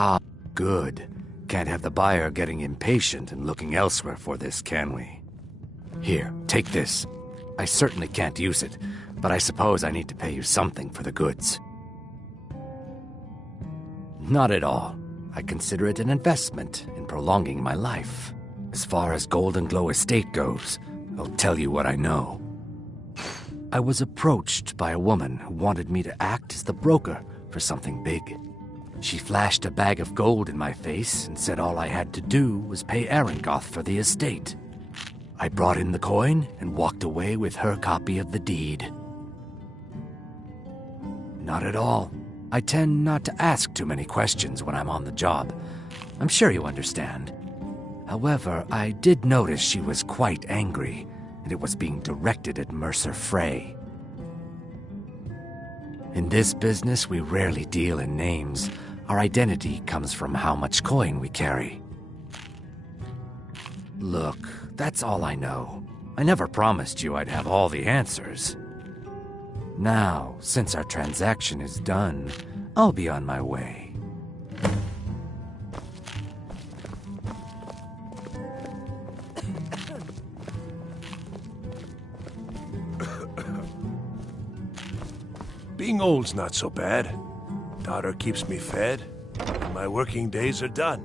Ah, good. Can't have the buyer getting impatient and looking elsewhere for this, can we? Here, take this. I certainly can't use it, but I suppose I need to pay you something for the goods. Not at all. I consider it an investment in prolonging my life. As far as Golden Glow Estate goes, I'll tell you what I know. I was approached by a woman who wanted me to act as the broker for something big. She flashed a bag of gold in my face and said all I had to do was pay Arangoth for the estate. I brought in the coin and walked away with her copy of the deed. Not at all. I tend not to ask too many questions when I'm on the job. I'm sure you understand. However, I did notice she was quite angry, and it was being directed at Mercer Frey. In this business, we rarely deal in names. Our identity comes from how much coin we carry. Look, that's all I know. I never promised you I'd have all the answers. Now, since our transaction is done, I'll be on my way. Being old's not so bad. Daughter keeps me fed, and my working days are done.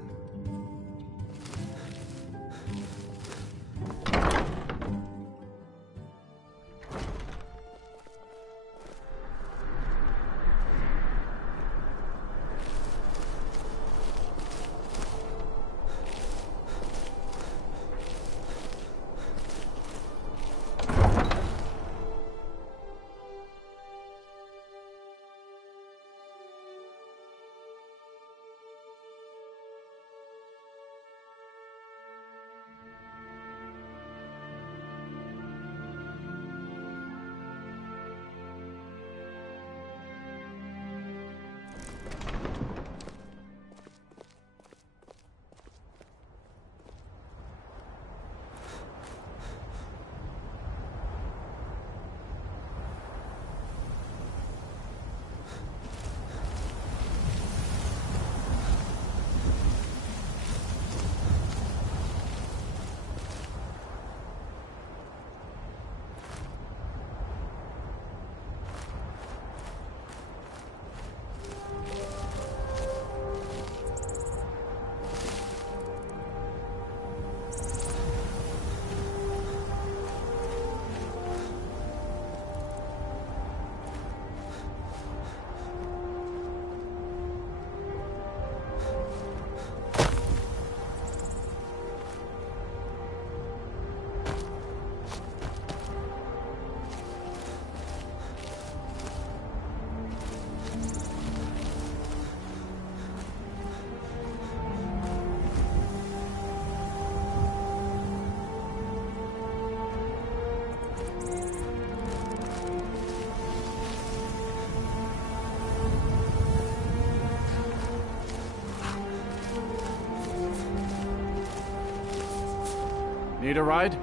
Need a ride?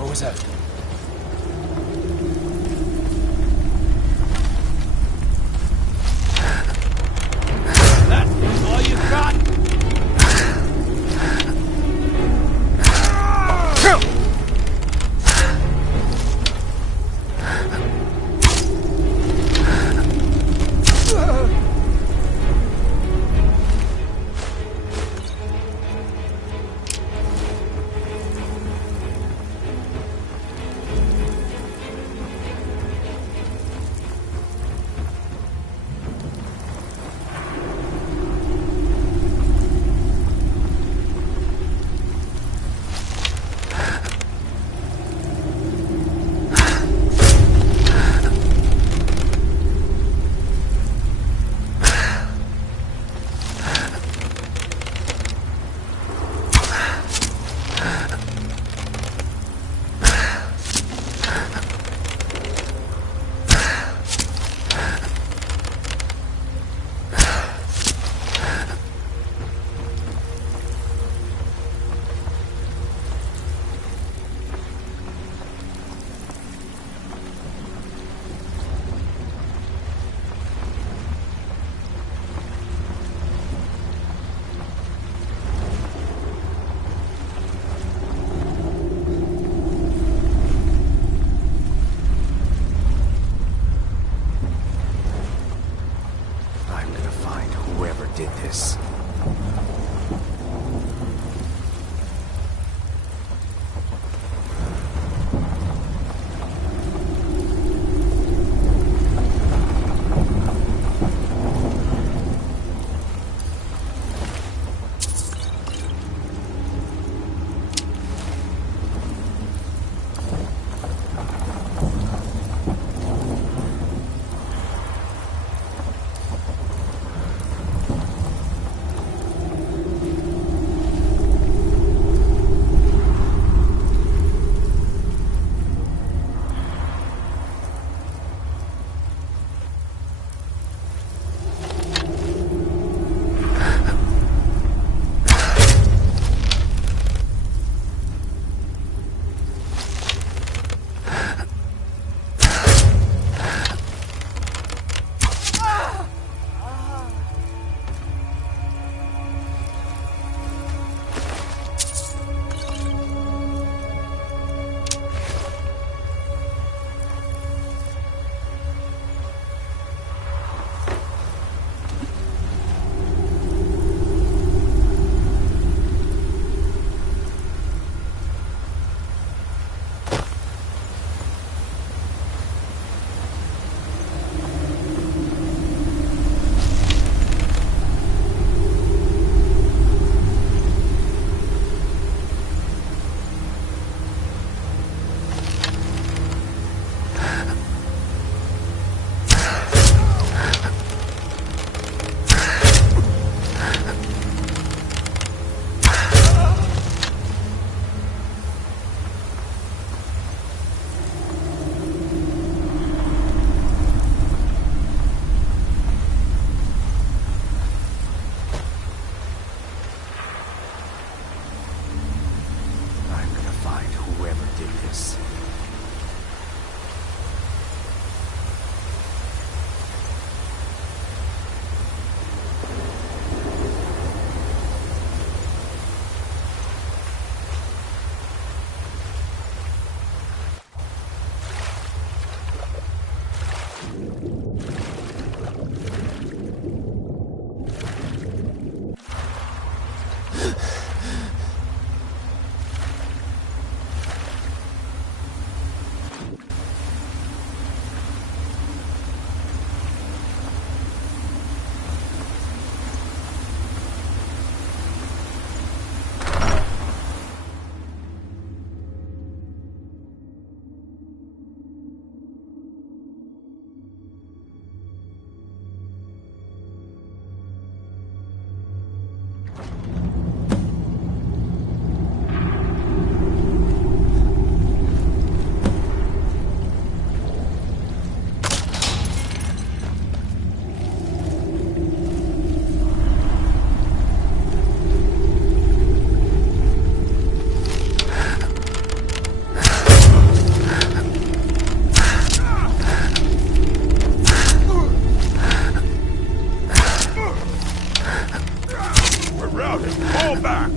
What was that? That's all you got? Fall back!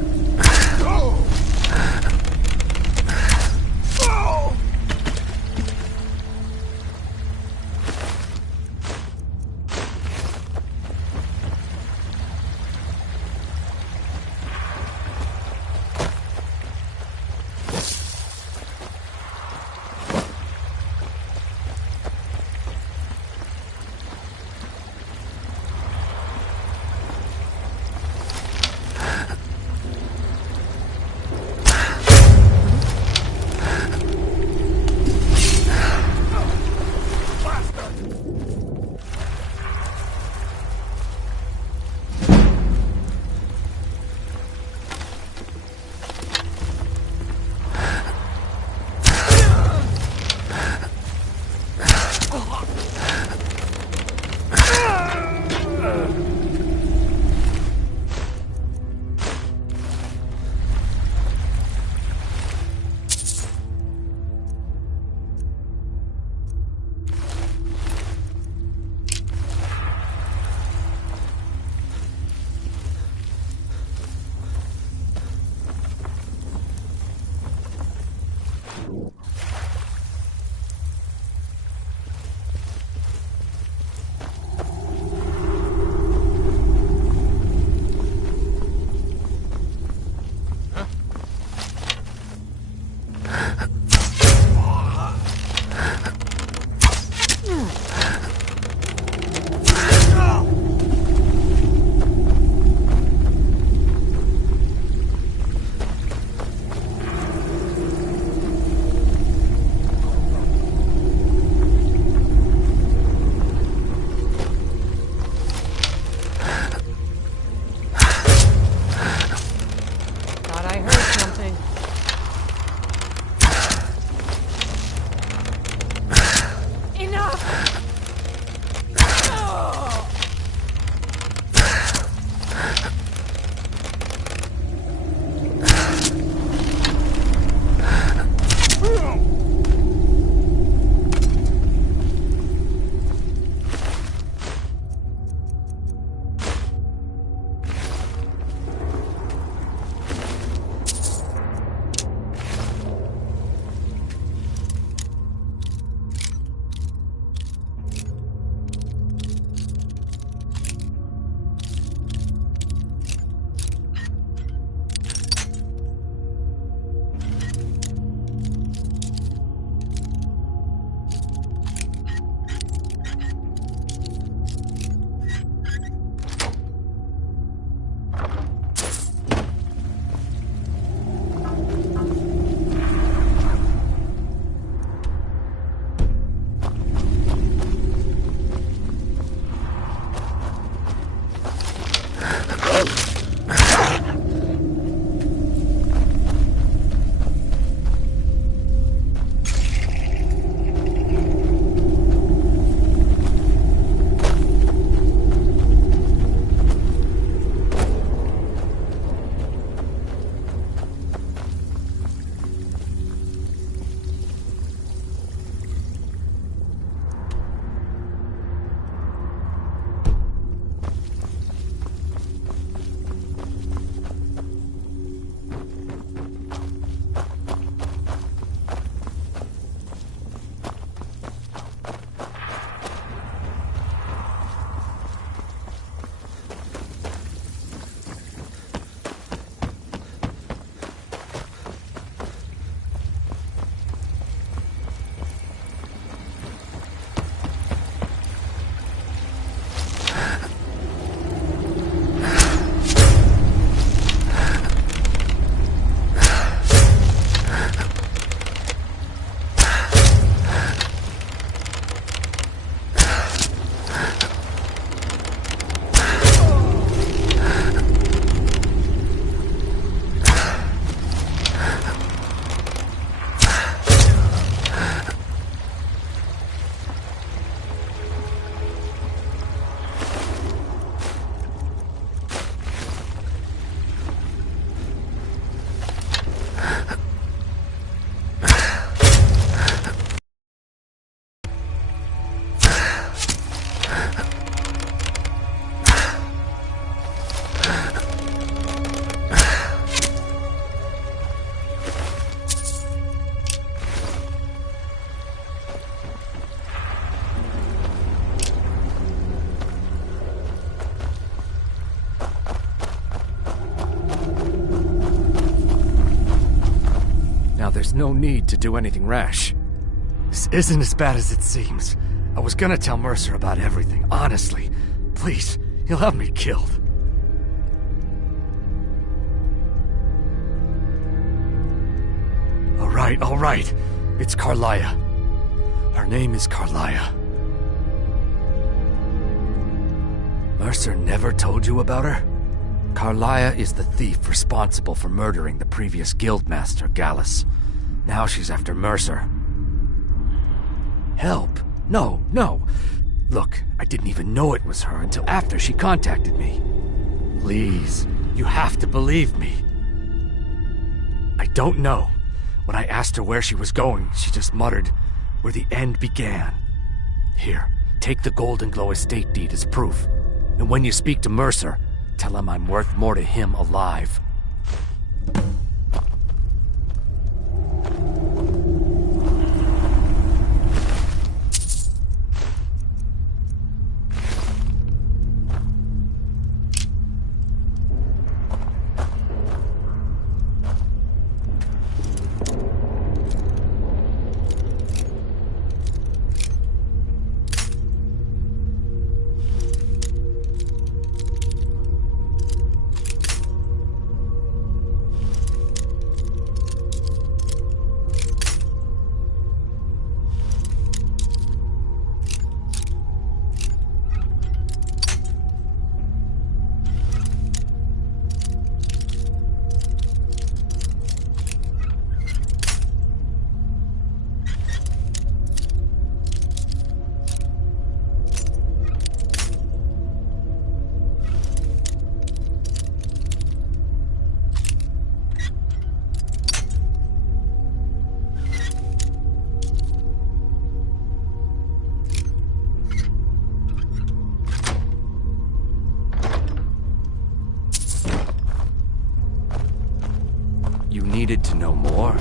there's no need to do anything rash. This isn't as bad as it seems. I was gonna tell Mercer about everything, honestly. Please, he'll have me killed. All right. It's Carlia. Her name is Carlia. Mercer never told you about her? Carlia is the thief responsible for murdering the previous guildmaster, Gallus. Now she's after Mercer. Help? No. Look, I didn't even know it was her until after she contacted me. Please, you have to believe me. I don't know. When I asked her where she was going, she just muttered, "Where the end began." Here, take the Golden Glow estate deed as proof. And when you speak to Mercer, tell him I'm worth more to him alive. You needed to know more?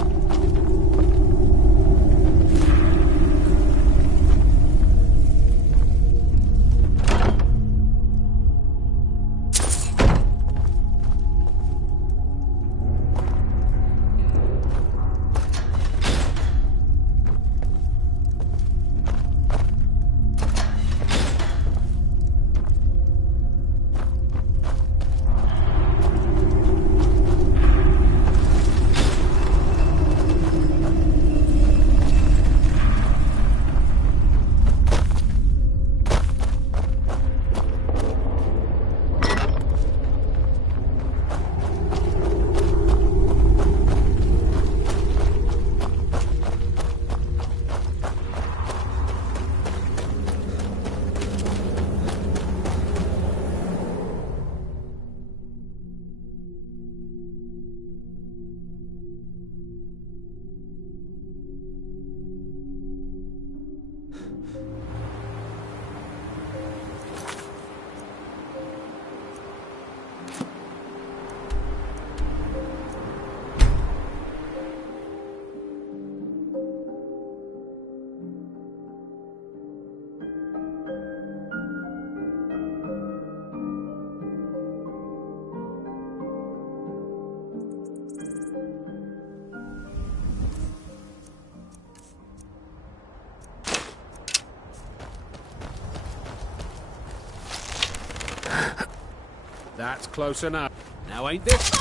That's close enough. Now ain't this...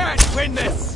can't win this!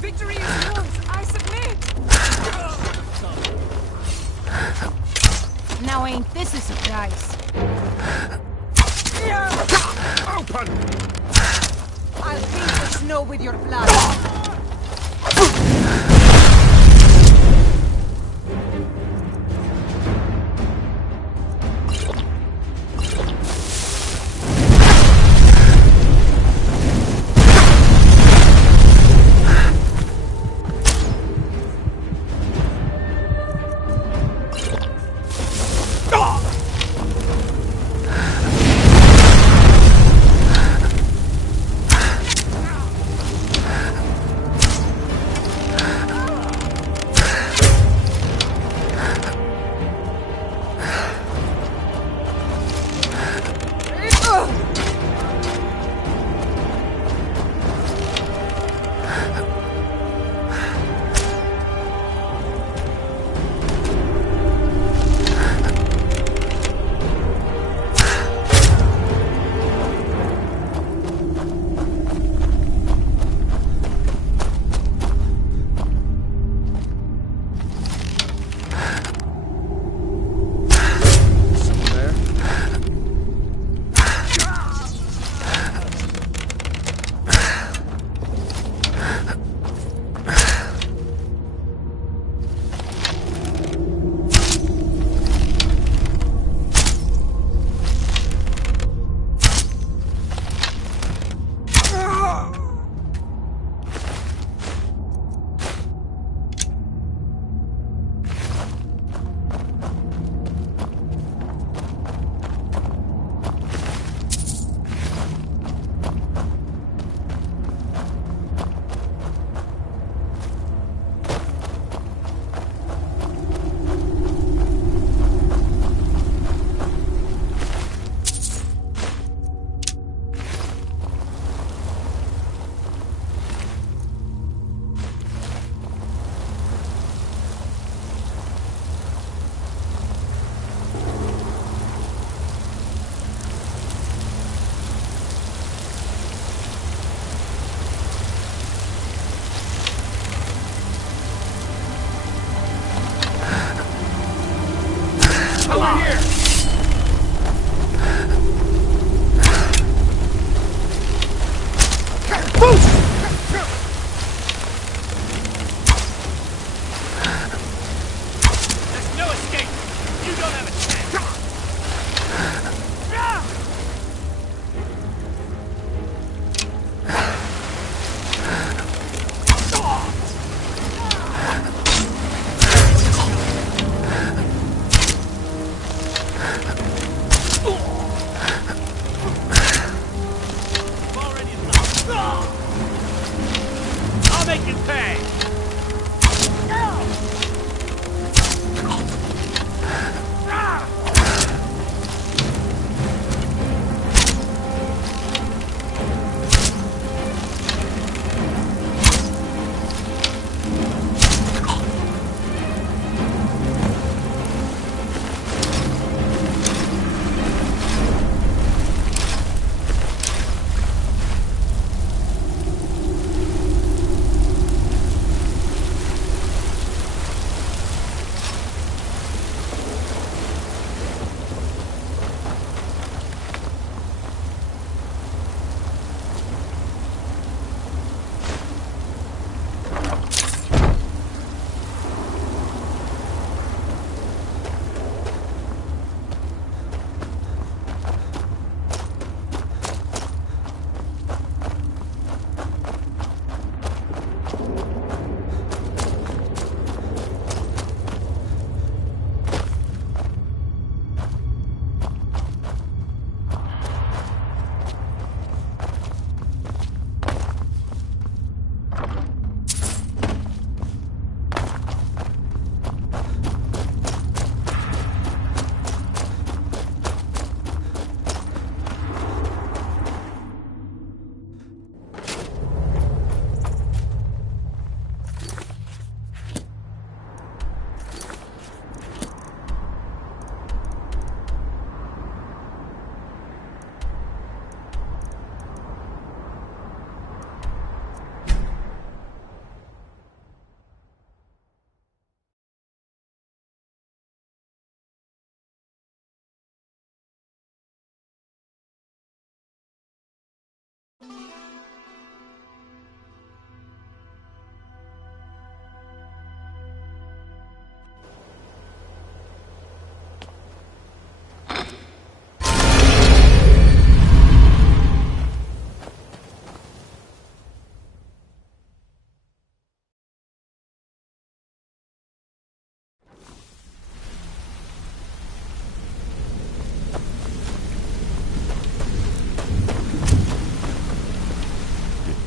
Victory is yours! I submit! Now ain't this a surprise? Open! I'll paint the snow with your blood.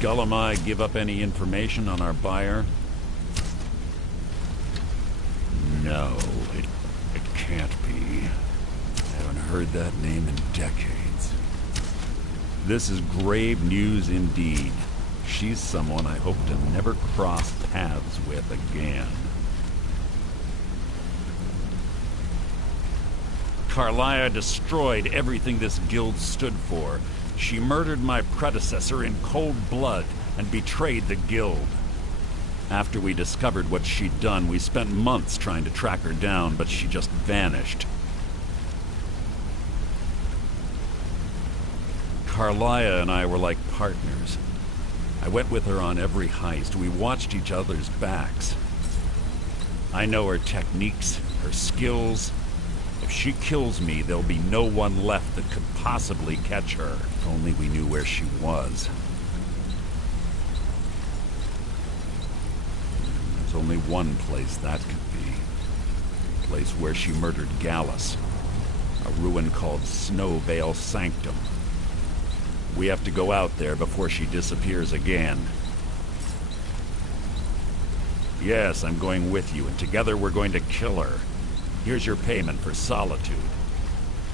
Gullumai give up any information on our buyer? No, it can't be. I haven't heard that name in decades. This is grave news indeed. She's someone I hope to never cross paths with again. Carlia destroyed everything this guild stood for. She murdered my predecessor in cold blood and betrayed the guild. After we discovered what she'd done, we spent months trying to track her down, but she just vanished. Carlia and I were like partners. I went with her on every heist. We watched each other's backs. I know her techniques, her skills. If she kills me, there'll be no one left that could possibly catch her. If only we knew where she was. There's only one place that could be. The place where she murdered Gallus. A ruin called Snowvale Sanctum. We have to go out there before she disappears again. Yes, I'm going with you, and together we're going to kill her. Here's your payment for solitude.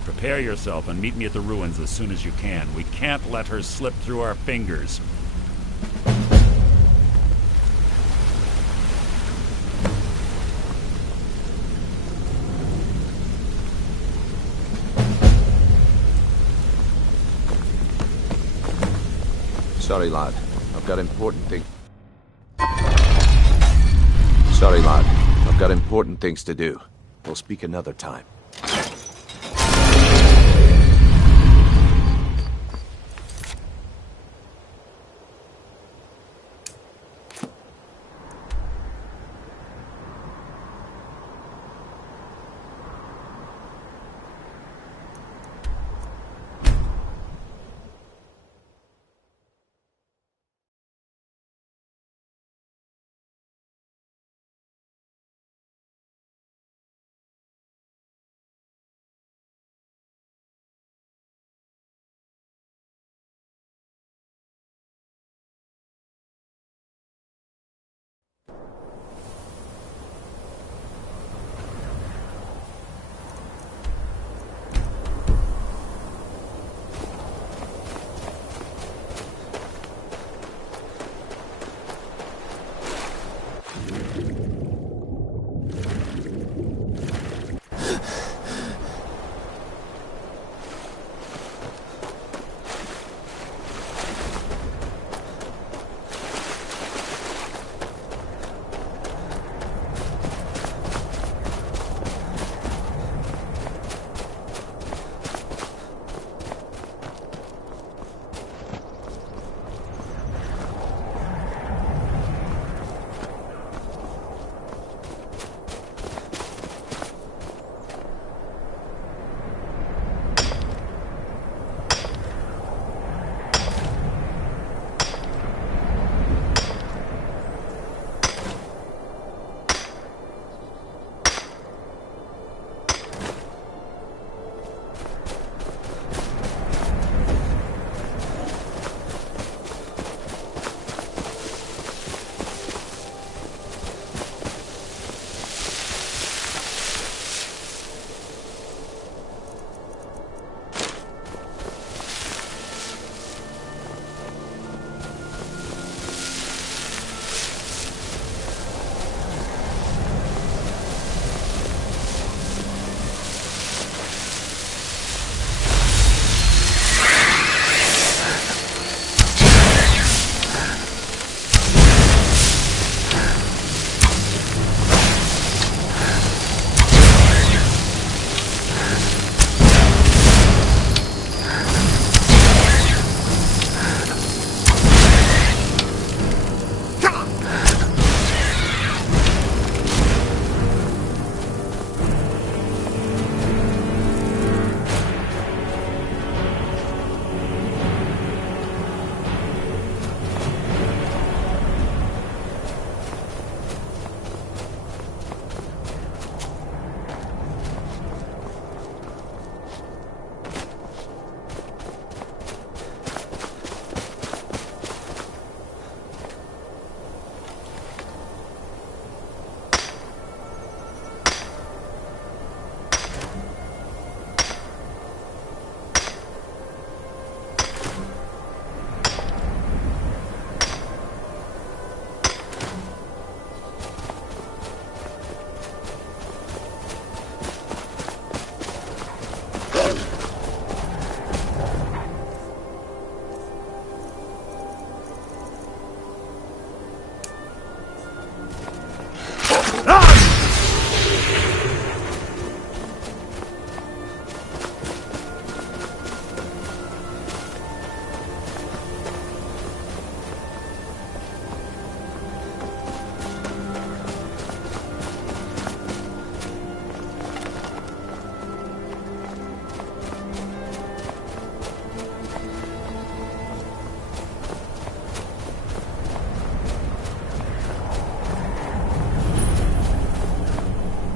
Prepare yourself and meet me at the ruins as soon as you can. We can't let her slip through our fingers. Sorry, lad. I've got important things. Sorry, lad. I've got important things to do. We'll speak another time.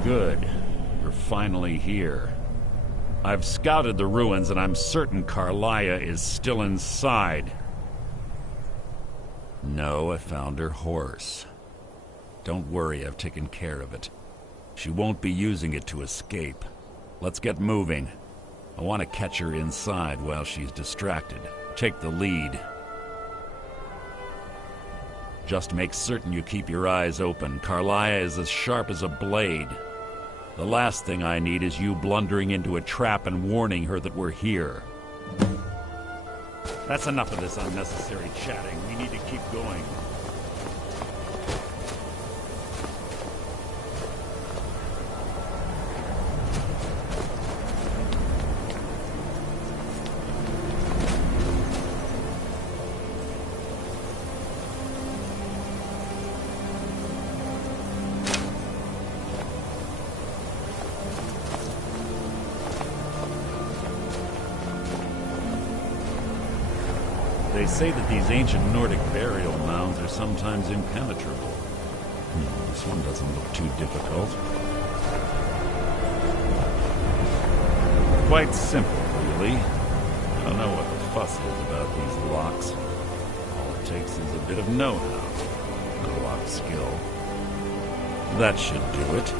Good. You're finally here. I've scouted the ruins and I'm certain Carlia is still inside. No, I found her horse. Don't worry, I've taken care of it. She won't be using it to escape. Let's get moving. I want to catch her inside while she's distracted. Take the lead. Just make certain you keep your eyes open. Carlia is as sharp as a blade. The last thing I need is you blundering into a trap and warning her that we're here. That's enough of this unnecessary chatting. We need to keep going. They say that these ancient Nordic burial mounds are sometimes impenetrable. This one doesn't look too difficult. Quite simple, really. I don't know what the fuss is about these locks. All it takes is a bit of know-how, and a lot of skill. That should do it.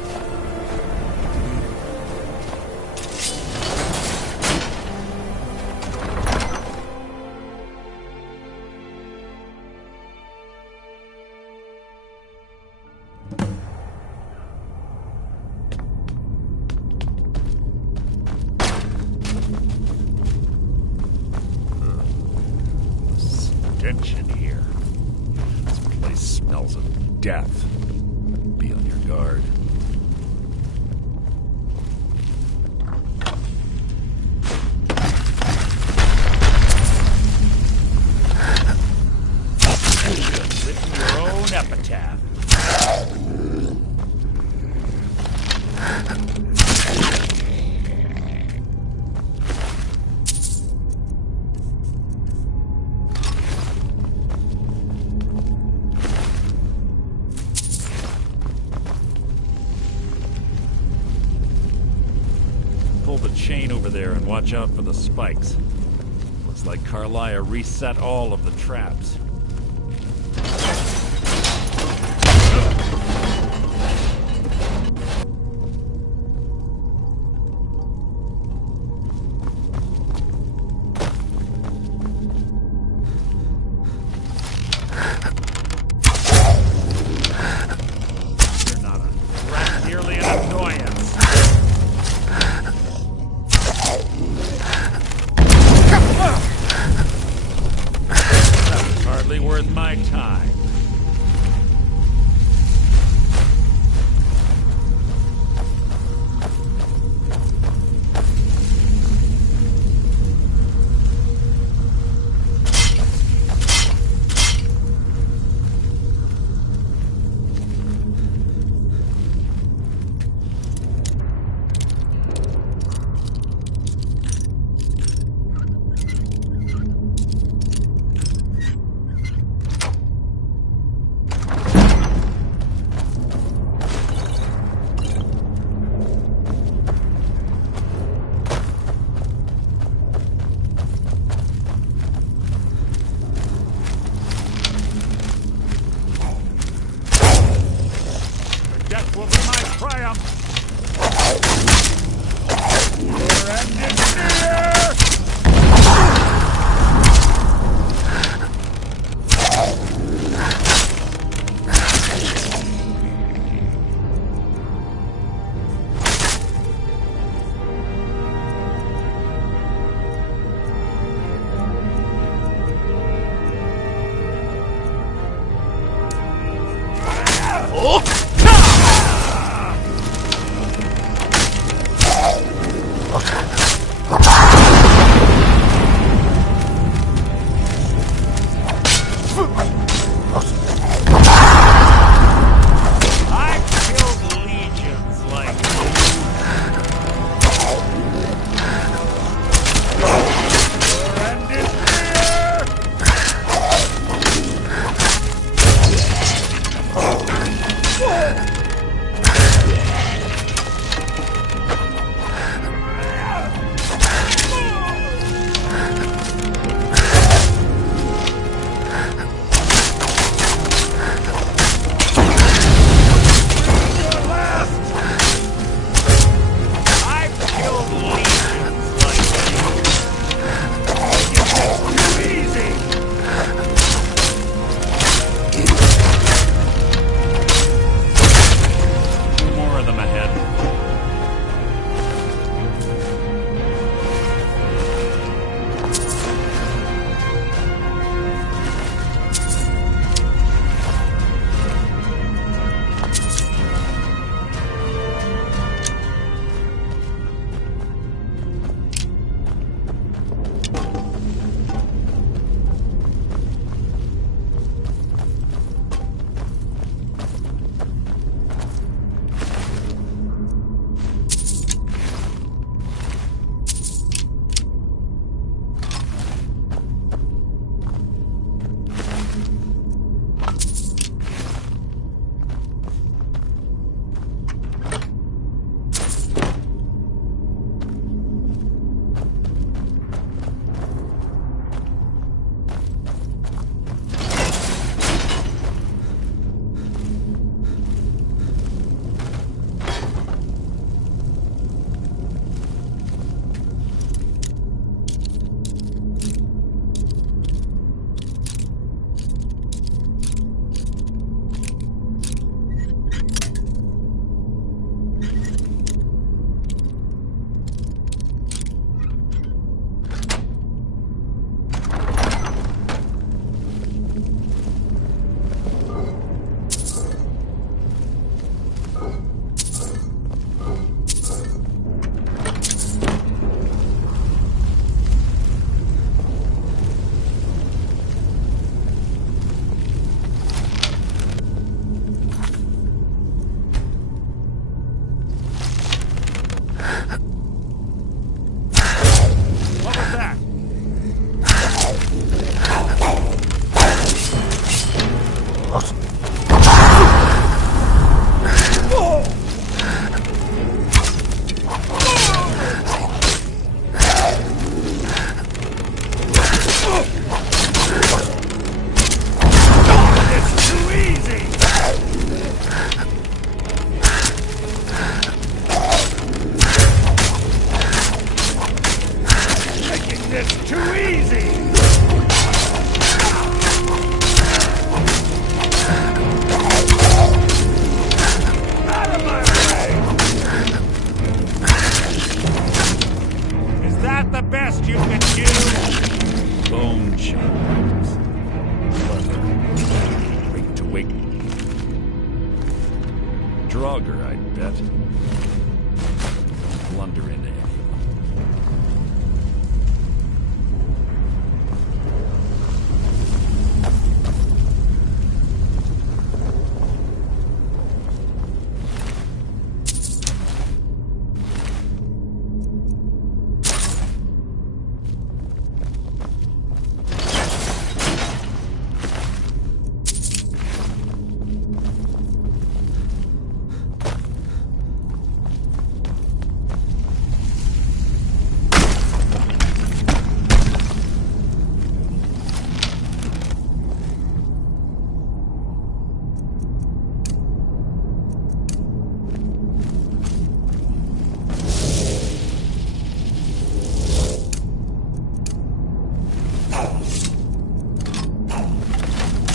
In here. This place smells of death. Be on your guard. Written your own epitaph. Pull the chain over there and watch out for the spikes. Looks like Carlia reset all of the traps. You're not a rat, nearly an annoyance. That's hardly worth my time. Death will be my triumph. Your end is near.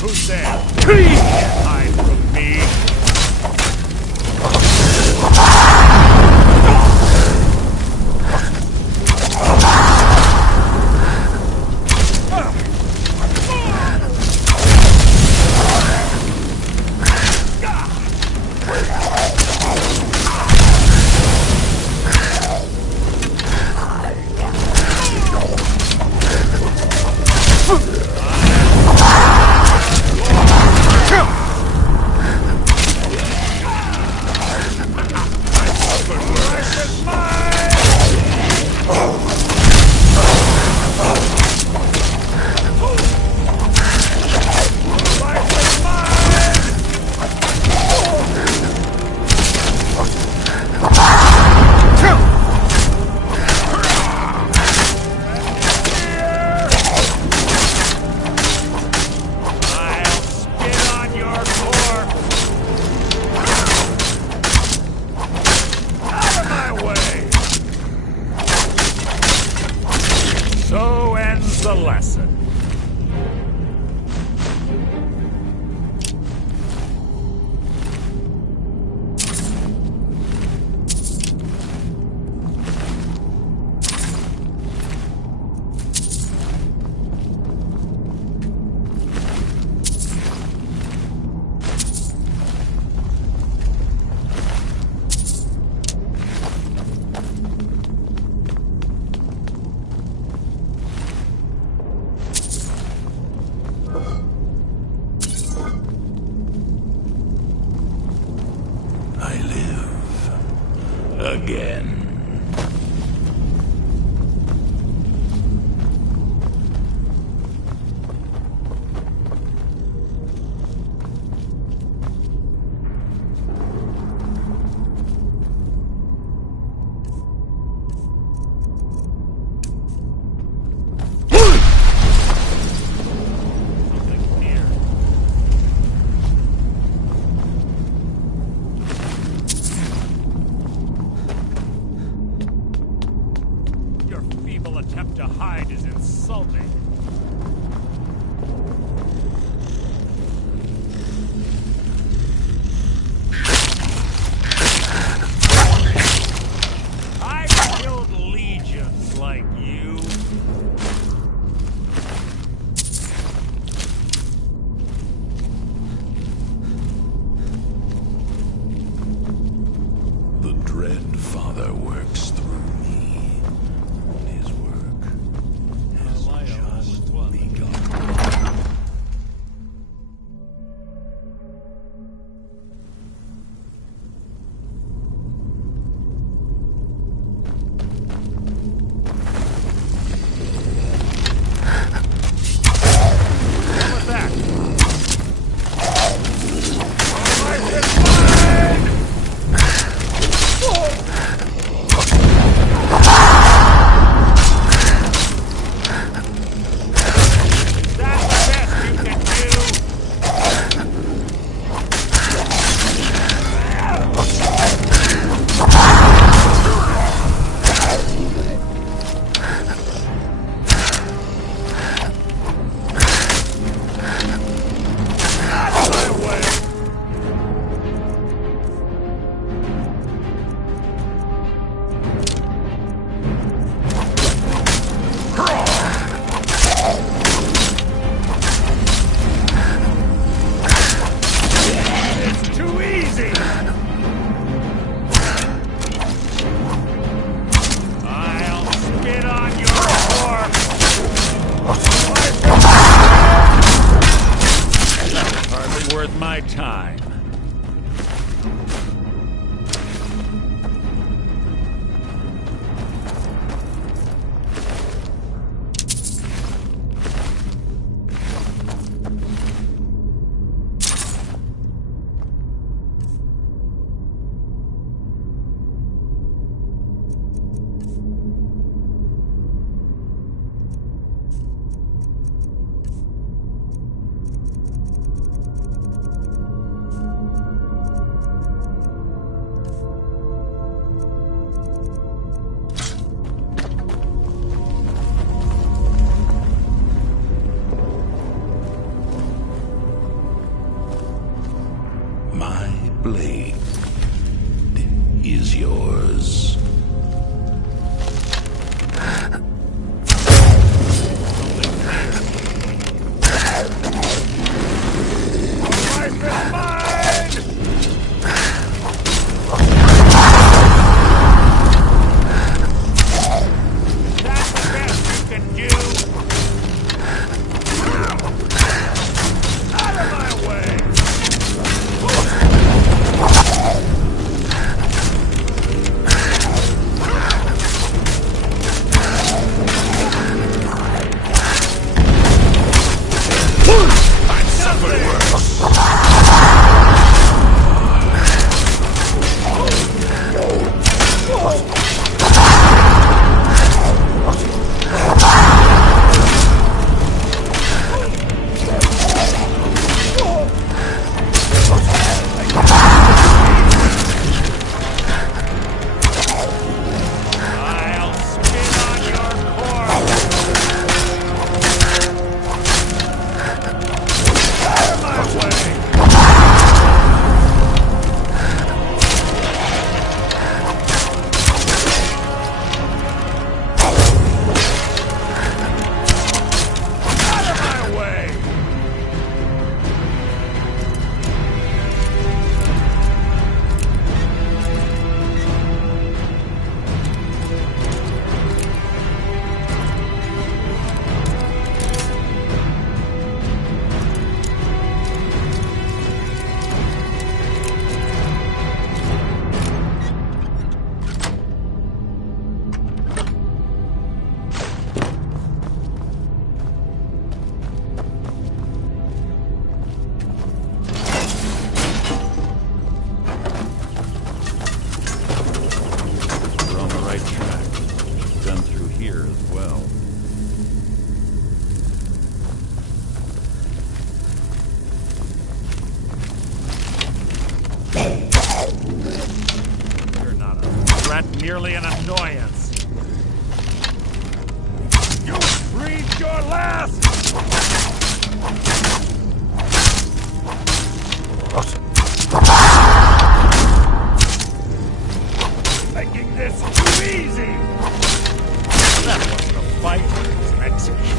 Who's there? Can't hide from me. The lesson. Again. Attempt to hide is insulting. I've killed legions like you. The Dread Father works through me. worth my time. Blade is yours. Merely an annoyance. You breathed your last! Making this too easy! That wasn't a fight, it was an execution.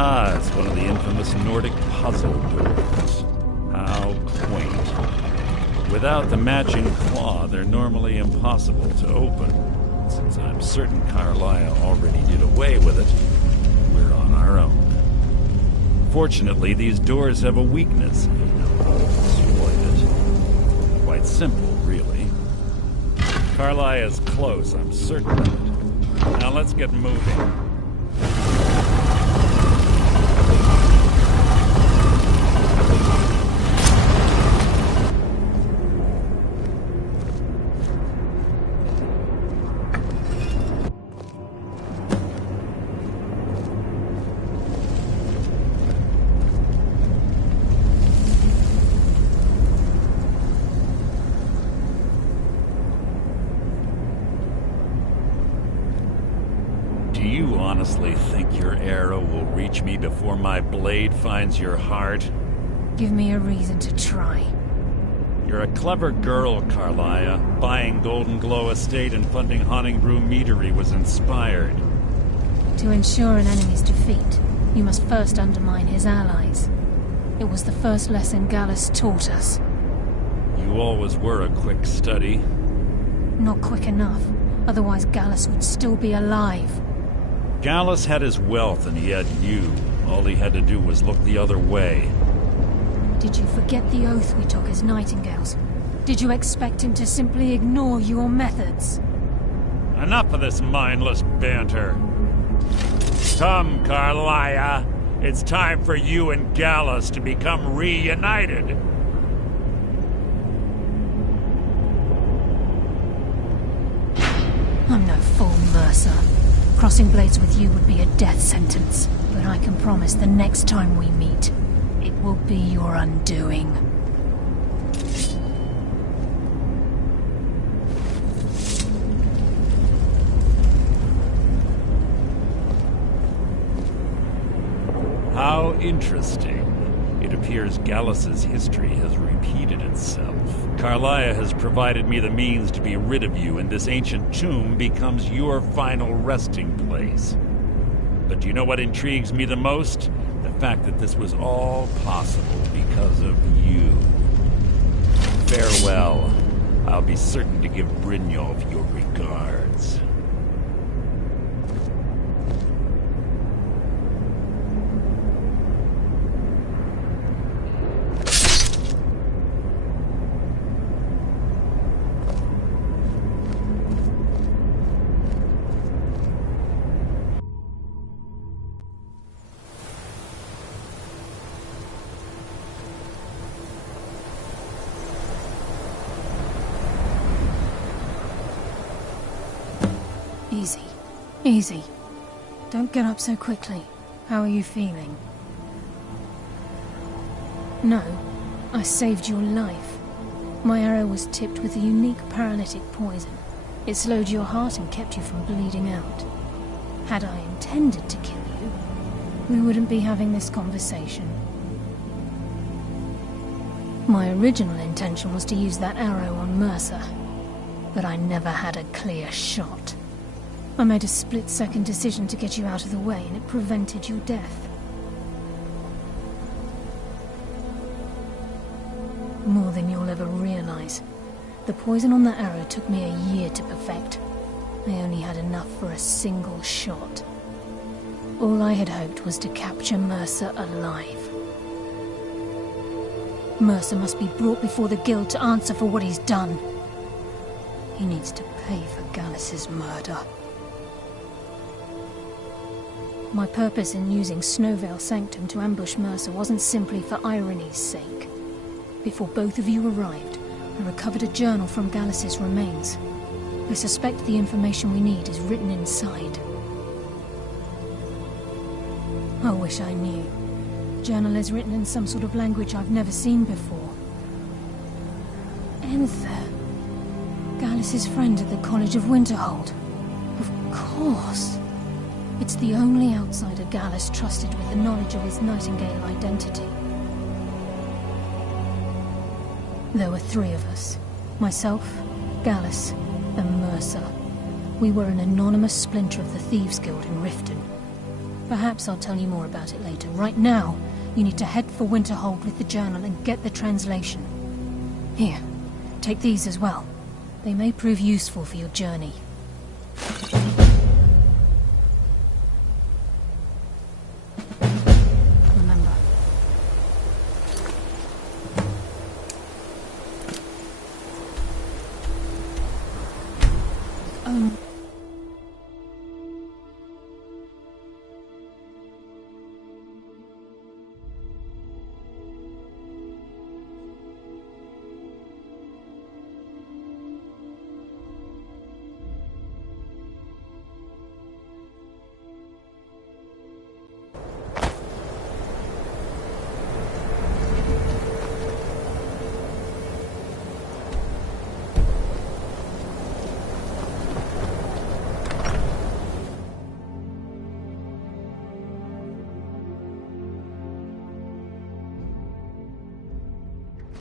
Ah, it's one of the infamous Nordic puzzle doors. How quaint. Without the matching claw, they're normally impossible to open. Since I'm certain Carlisle already did away with it, we're on our own. Fortunately, these doors have a weakness, if you know how to exploit it. Quite simple, really. Carlisle is close, I'm certain of it. Now let's get moving. Honestly think your arrow will reach me before my blade finds your heart? Give me a reason to try. You're a clever girl, Carlisle. Buying Golden Glow Estate and funding Honningbrew Meadery was inspired. To ensure an enemy's defeat, you must first undermine his allies. It was the first lesson Gallus taught us. You always were a quick study. Not quick enough, otherwise Gallus would still be alive. Gallus had his wealth and he had you. All he had to do was look the other way. Did you forget the oath we took as Nightingales? Did you expect him to simply ignore your methods? Enough of this mindless banter. Come, Carlisle. It's time for you and Gallus to become reunited. I'm no fool, Mercer. Crossing blades with you would be a death sentence, but I can promise the next time we meet, it will be your undoing. How interesting. It appears Gallus's history has repeated itself. Carlisle has provided me the means to be rid of you, and this ancient tomb becomes your final resting place. But do you know what intrigues me the most? The fact that this was all possible because of you. Farewell. I'll be certain to give Brynjolf your regards. Easy. Easy. Don't get up so quickly. How are you feeling? No, I saved your life. My arrow was tipped with a unique paralytic poison. It slowed your heart and kept you from bleeding out. Had I intended to kill you, we wouldn't be having this conversation. My original intention was to use that arrow on Mercer, but I never had a clear shot. I made a split-second decision to get you out of the way, and it prevented your death. More than you'll ever realize. The poison on that arrow took me a year to perfect. I only had enough for a single shot. All I had hoped was to capture Mercer alive. Mercer must be brought before the Guild to answer for what he's done. He needs to pay for Gallus's murder. My purpose in using Snowvale Sanctum to ambush Mercer wasn't simply for irony's sake. Before both of you arrived, I recovered a journal from Gallus's remains. I suspect the information we need is written inside. I wish I knew. The journal is written in some sort of language I've never seen before. Enther. Gallus's friend at the College of Winterhold. Of course. It's the only outsider Gallus trusted with the knowledge of his Nightingale identity. There were three of us. Myself, Gallus, and Mercer. We were an anonymous splinter of the Thieves Guild in Riften. Perhaps I'll tell you more about it later. Right now, you need to head for Winterhold with the journal and get the translation. Here, take these as well. They may prove useful for your journey. Remember.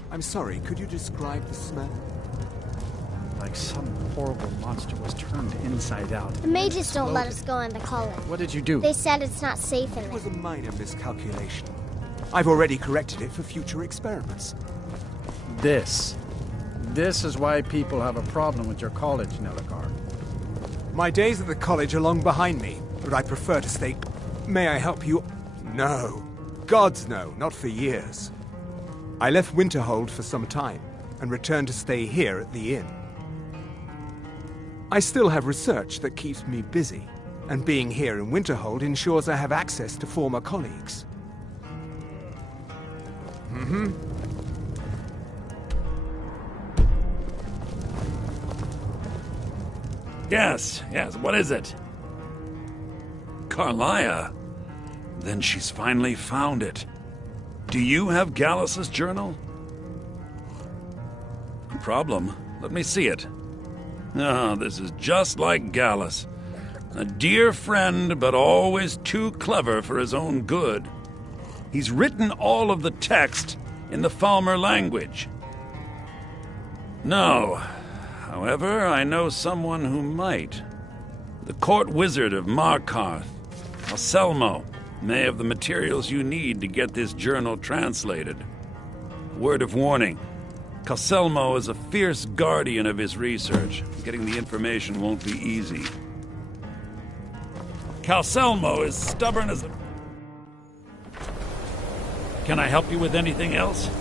I'm sorry, could you describe the smell? Like some horrible monster was turned inside out. The mages don't let us go into college. What did you do? They said it's not safe in there. It was a minor miscalculation. I've already corrected it for future experiments. This is why people have a problem with your college, Nelligar. My days at the college are long behind me, but I prefer to stay... May I help you? No. Gods no, not for years. I left Winterhold for some time, and returned to stay here at the inn. I still have research that keeps me busy, and being here in Winterhold ensures I have access to former colleagues. Yes, what is it? Carlia? Then she's finally found it. Do you have Gallus's journal? No problem. Let me see it. Ah, this is just like Gallus. A dear friend, but always too clever for his own good. He's written all of the text in the Falmer language. No. However, I know someone who might. The court wizard of Markarth, Anselmo, may have the materials you need to get this journal translated. Word of warning. Anselmo is a fierce guardian of his research. Getting the information won't be easy. Anselmo is stubborn as a... Can I help you with anything else?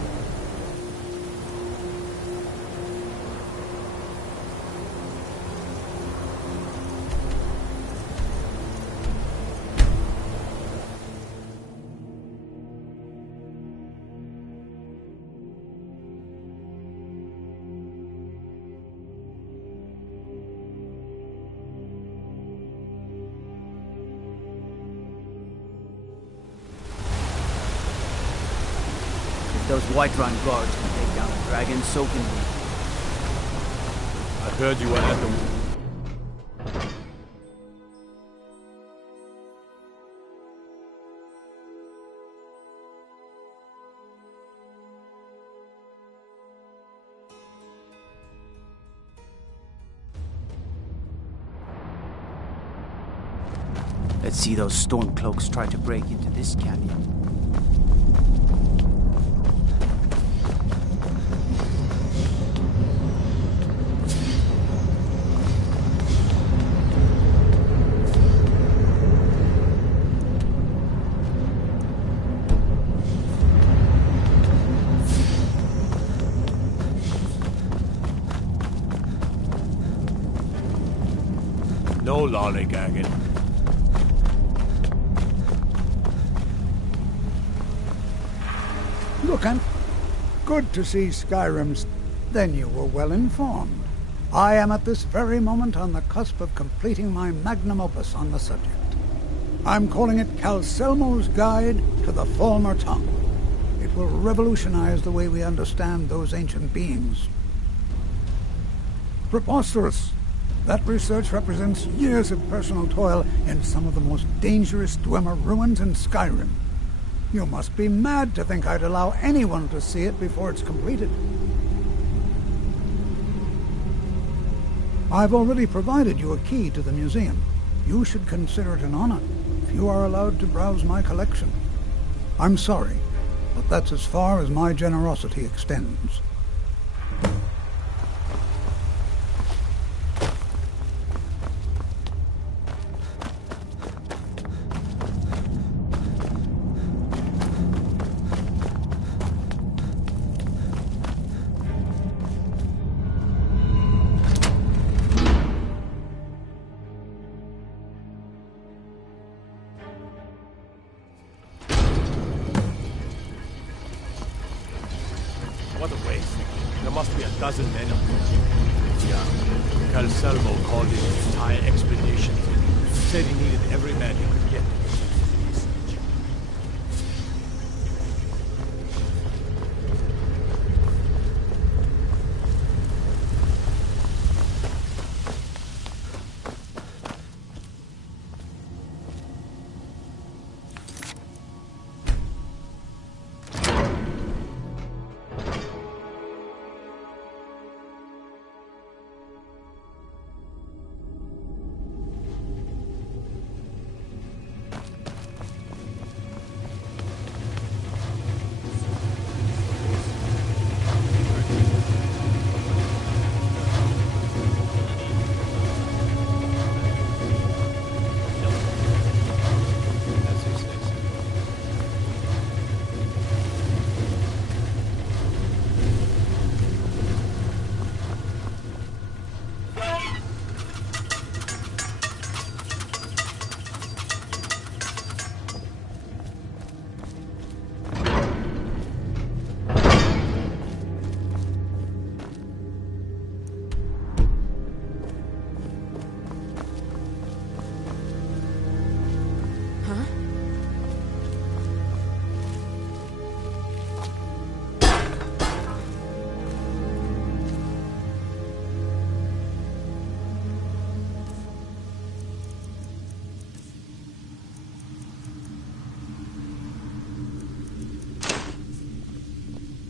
Those Whiterun guards can take down the dragon, so can we. I heard you were at the... Let's see those Stormcloaks try to break into this canyon. No lollygagging. Look, Aunt. Good to see Skyrim's... Then you were well informed. I am at this very moment on the cusp of completing my magnum opus on the subject. I'm calling it Calselmo's Guide to the Falmer Tongue. It will revolutionize the way we understand those ancient beings. Preposterous! That research represents years of personal toil in some of the most dangerous Dwemer ruins in Skyrim. You must be mad to think I'd allow anyone to see it before it's completed. I've already provided you a key to the museum. You should consider it an honor. you are allowed to browse my collection. I'm sorry, but that's as far as my generosity extends. What a waste. There must be a dozen men up there. Yeah. Calselmo called in an entire expedition. Said he needed every man he could get.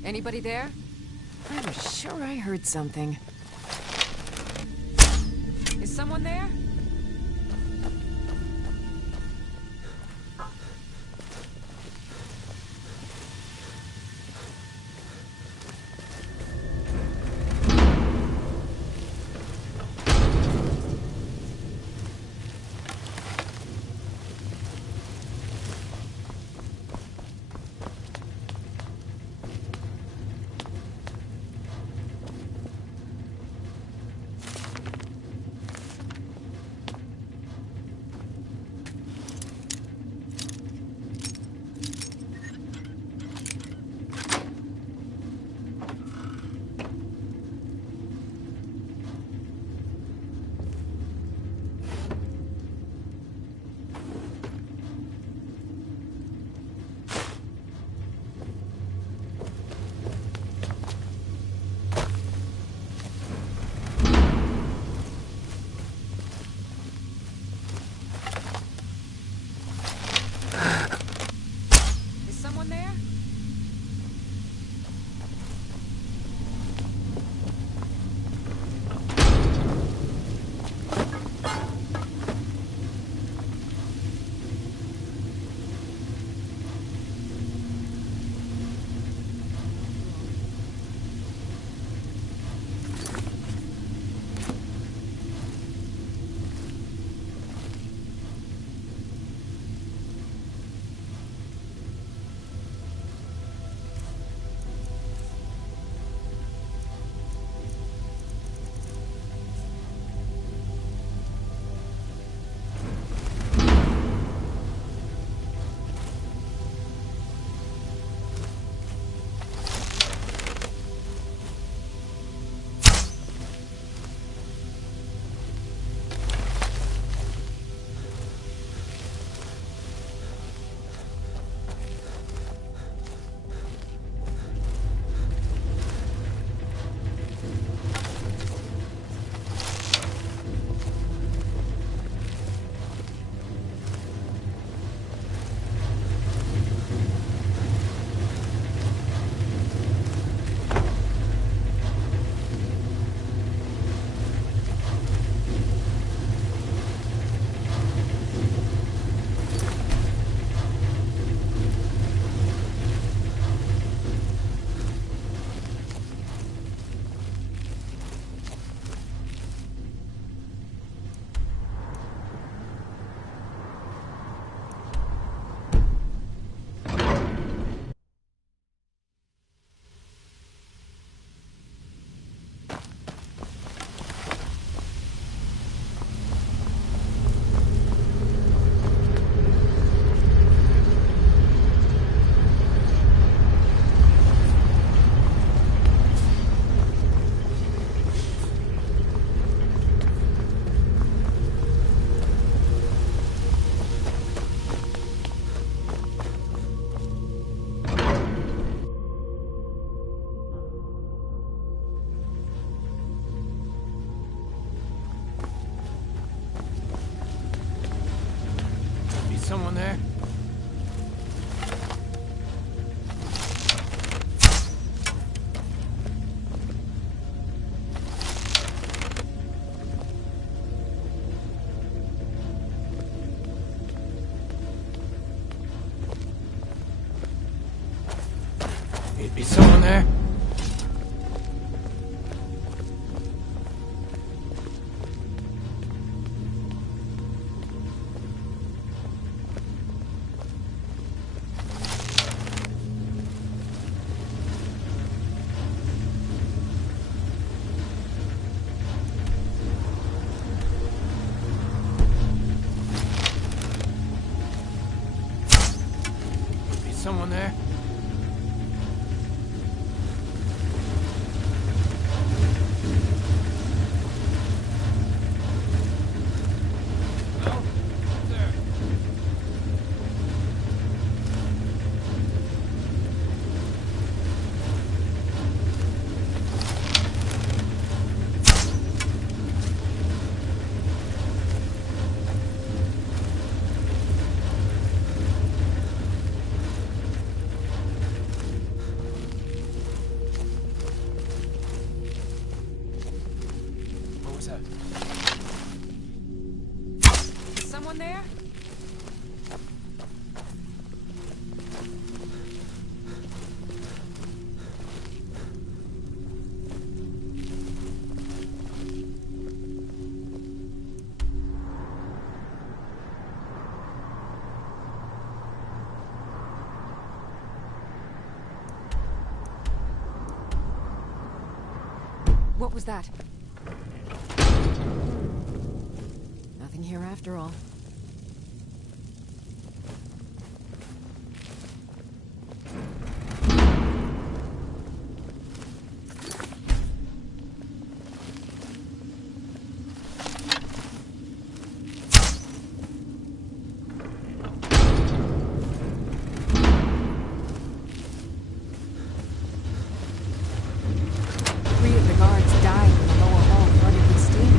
Anybody there? I'm sure I heard something. Is someone there? someone there? Is someone there? Is someone there? Is someone there? What was that? Nothing here after all. Three of the guards died when the lower hall flooded with steam.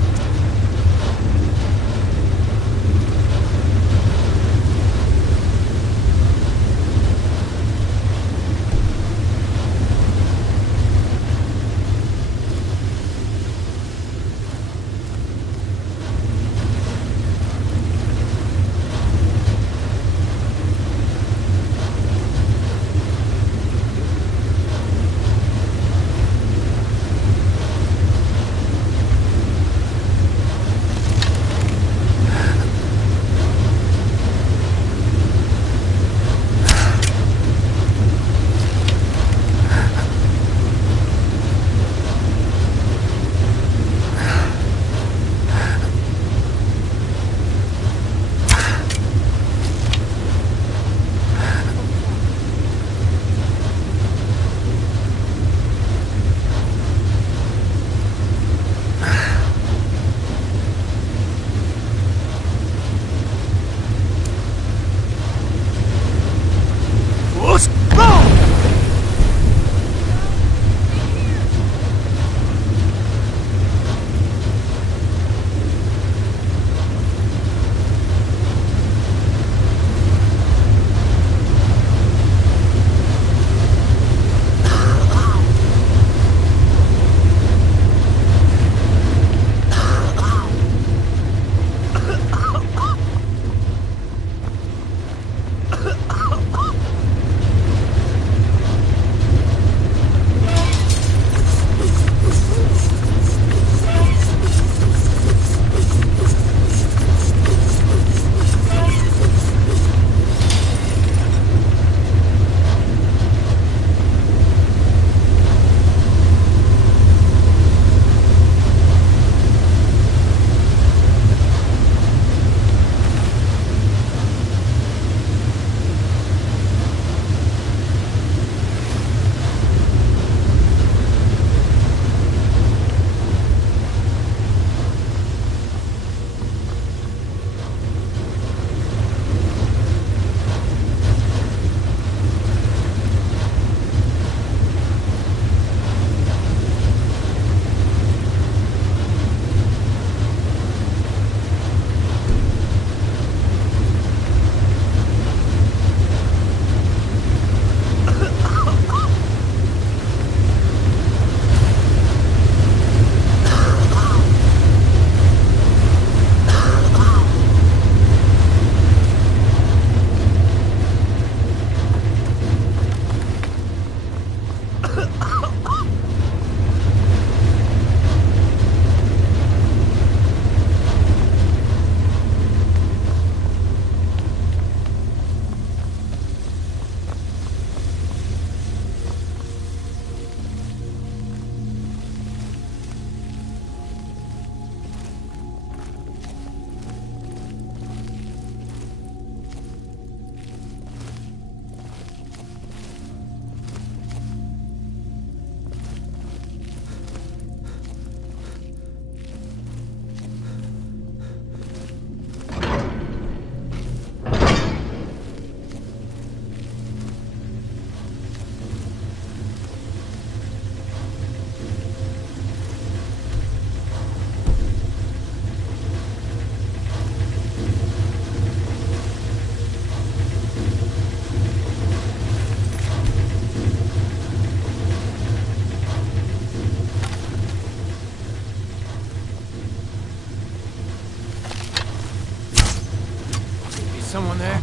Someone there?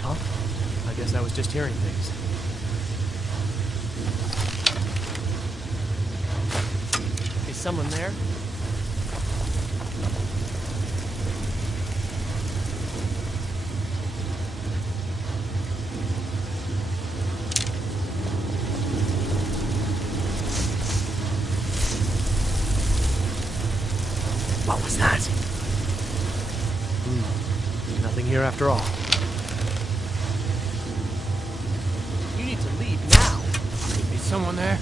Huh? I guess I was just hearing things. Is someone there? What was that? Nothing here after all. You need to leave now. Is someone there?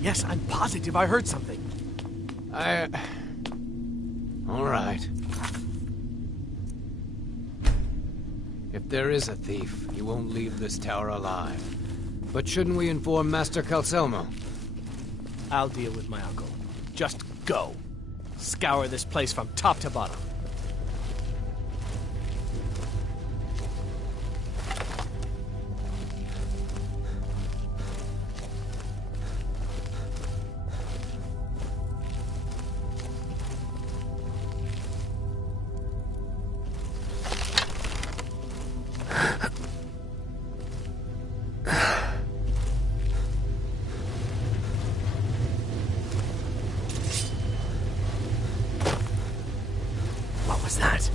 Yes, I'm positive I heard something. All right. If there is a thief, he won't leave this tower alive. But shouldn't we inform Master Calcelmo? I'll deal with my uncle. Just go. Scour this place from top to bottom. What was that?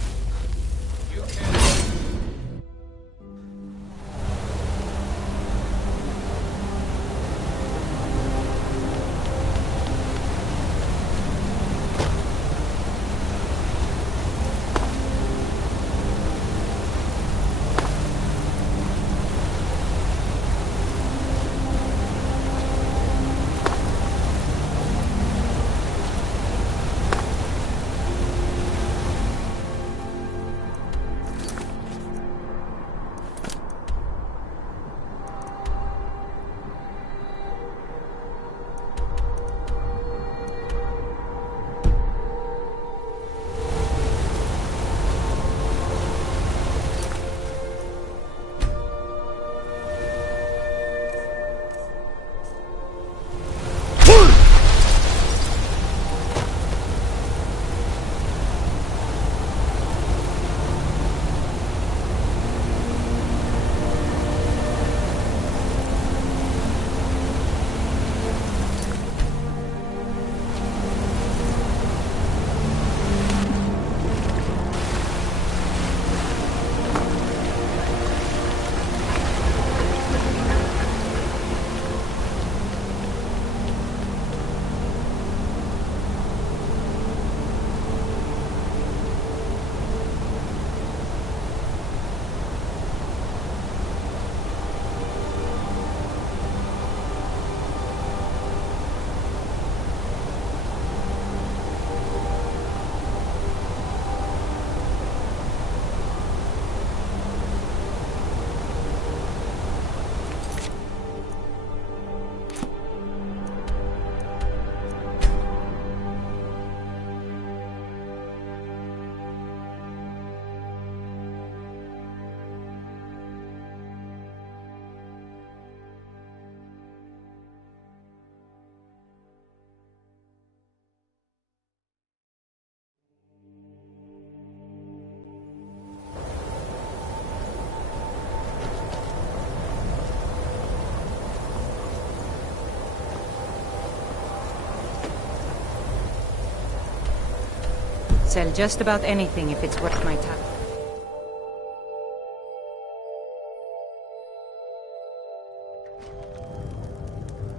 Sell just about anything if it's worth my time.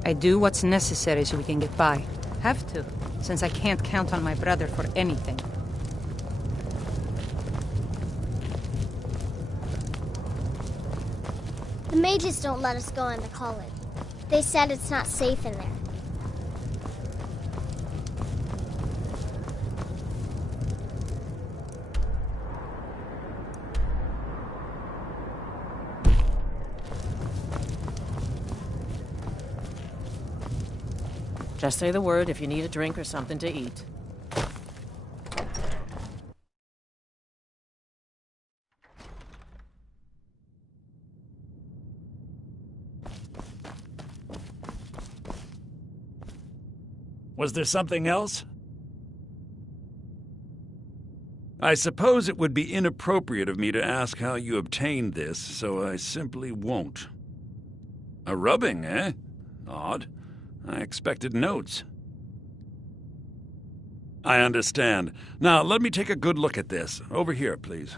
I do what's necessary so we can get by. Have to, since I can't count on my brother for anything. The mages don't let us go into college. They said it's not safe in there. Just say the word if you need a drink or something to eat. Was there something else? I suppose it would be inappropriate of me to ask how you obtained this, so I simply won't. A rubbing, eh? Odd. I expected notes. I understand. Now, let me take a good look at this. Over here, please.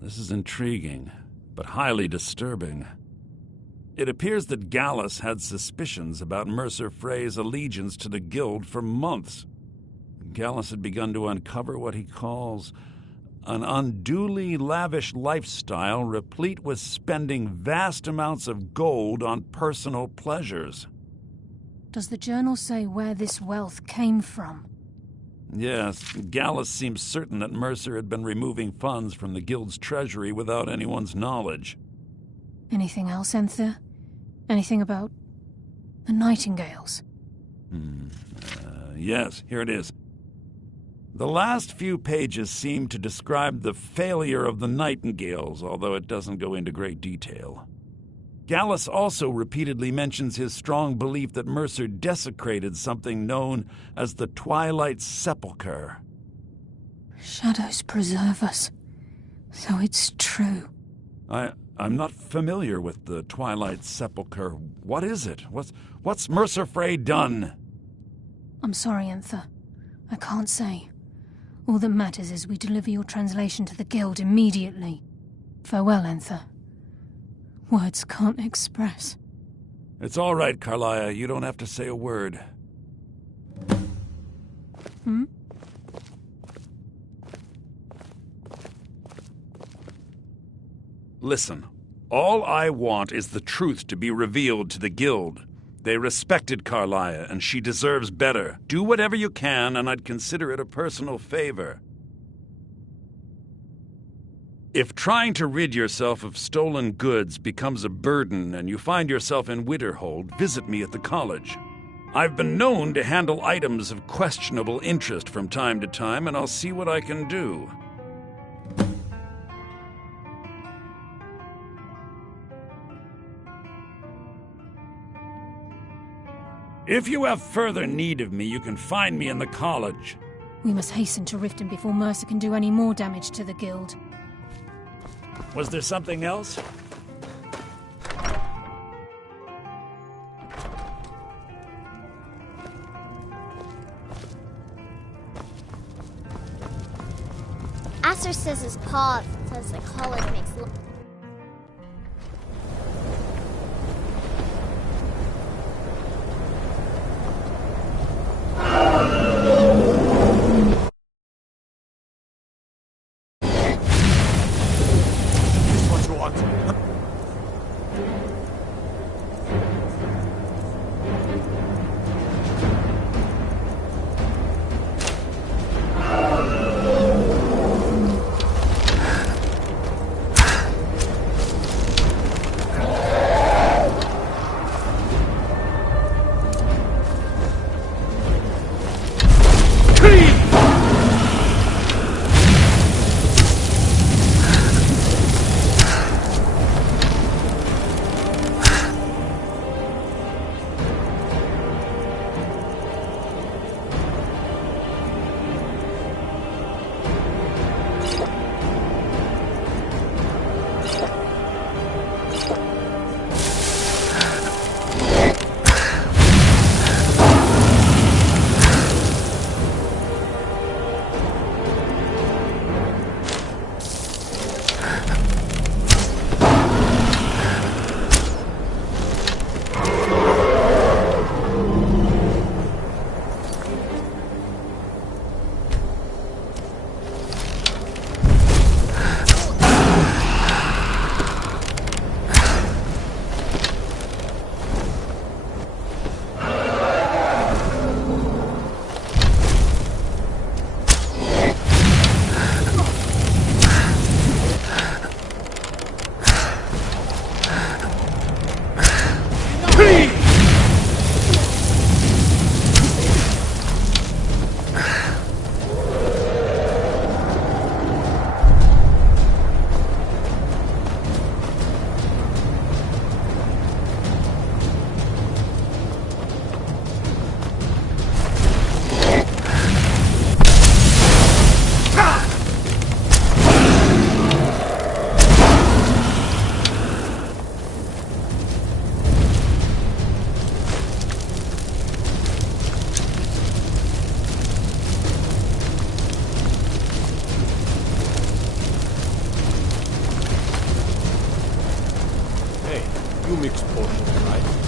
This is intriguing, but highly disturbing. It appears that Gallus had suspicions about Mercer Frey's allegiance to the Guild for months. Gallus had begun to uncover what he calls an unduly lavish lifestyle replete with spending vast amounts of gold on personal pleasures. Does the journal say where this wealth came from? Yes, Gallus seems certain that Mercer had been removing funds from the Guild's treasury without anyone's knowledge. Anything else, Enther? Anything about the Nightingales? Yes, here it is. The last few pages seem to describe the failure of the Nightingales, although it doesn't go into great detail. Gallus also repeatedly mentions his strong belief that Mercer desecrated something known as the Twilight Sepulchre. Shadows preserve us. So it's true. I'm not familiar with the Twilight Sepulchre. What is it? What's Mercer Frey done? I'm sorry, Enther. I can't say. All that matters is we deliver your translation to the Guild immediately. Farewell, Enther. Words can't express. It's all right, Carlia. You don't have to say a word. Listen, all I want is the truth to be revealed to the Guild. They respected Carlia, and she deserves better. Do whatever you can, and I'd consider it a personal favor. If trying to rid yourself of stolen goods becomes a burden and you find yourself in Winterhold, visit me at the college. I've been known to handle items of questionable interest from time to time, and I'll see what I can do. If you have further need of me, you can find me in the college. We must hasten to Riften before Mercer can do any more damage to the Guild. Was there something else? Aster says his paw says the college makes You mix potions, right?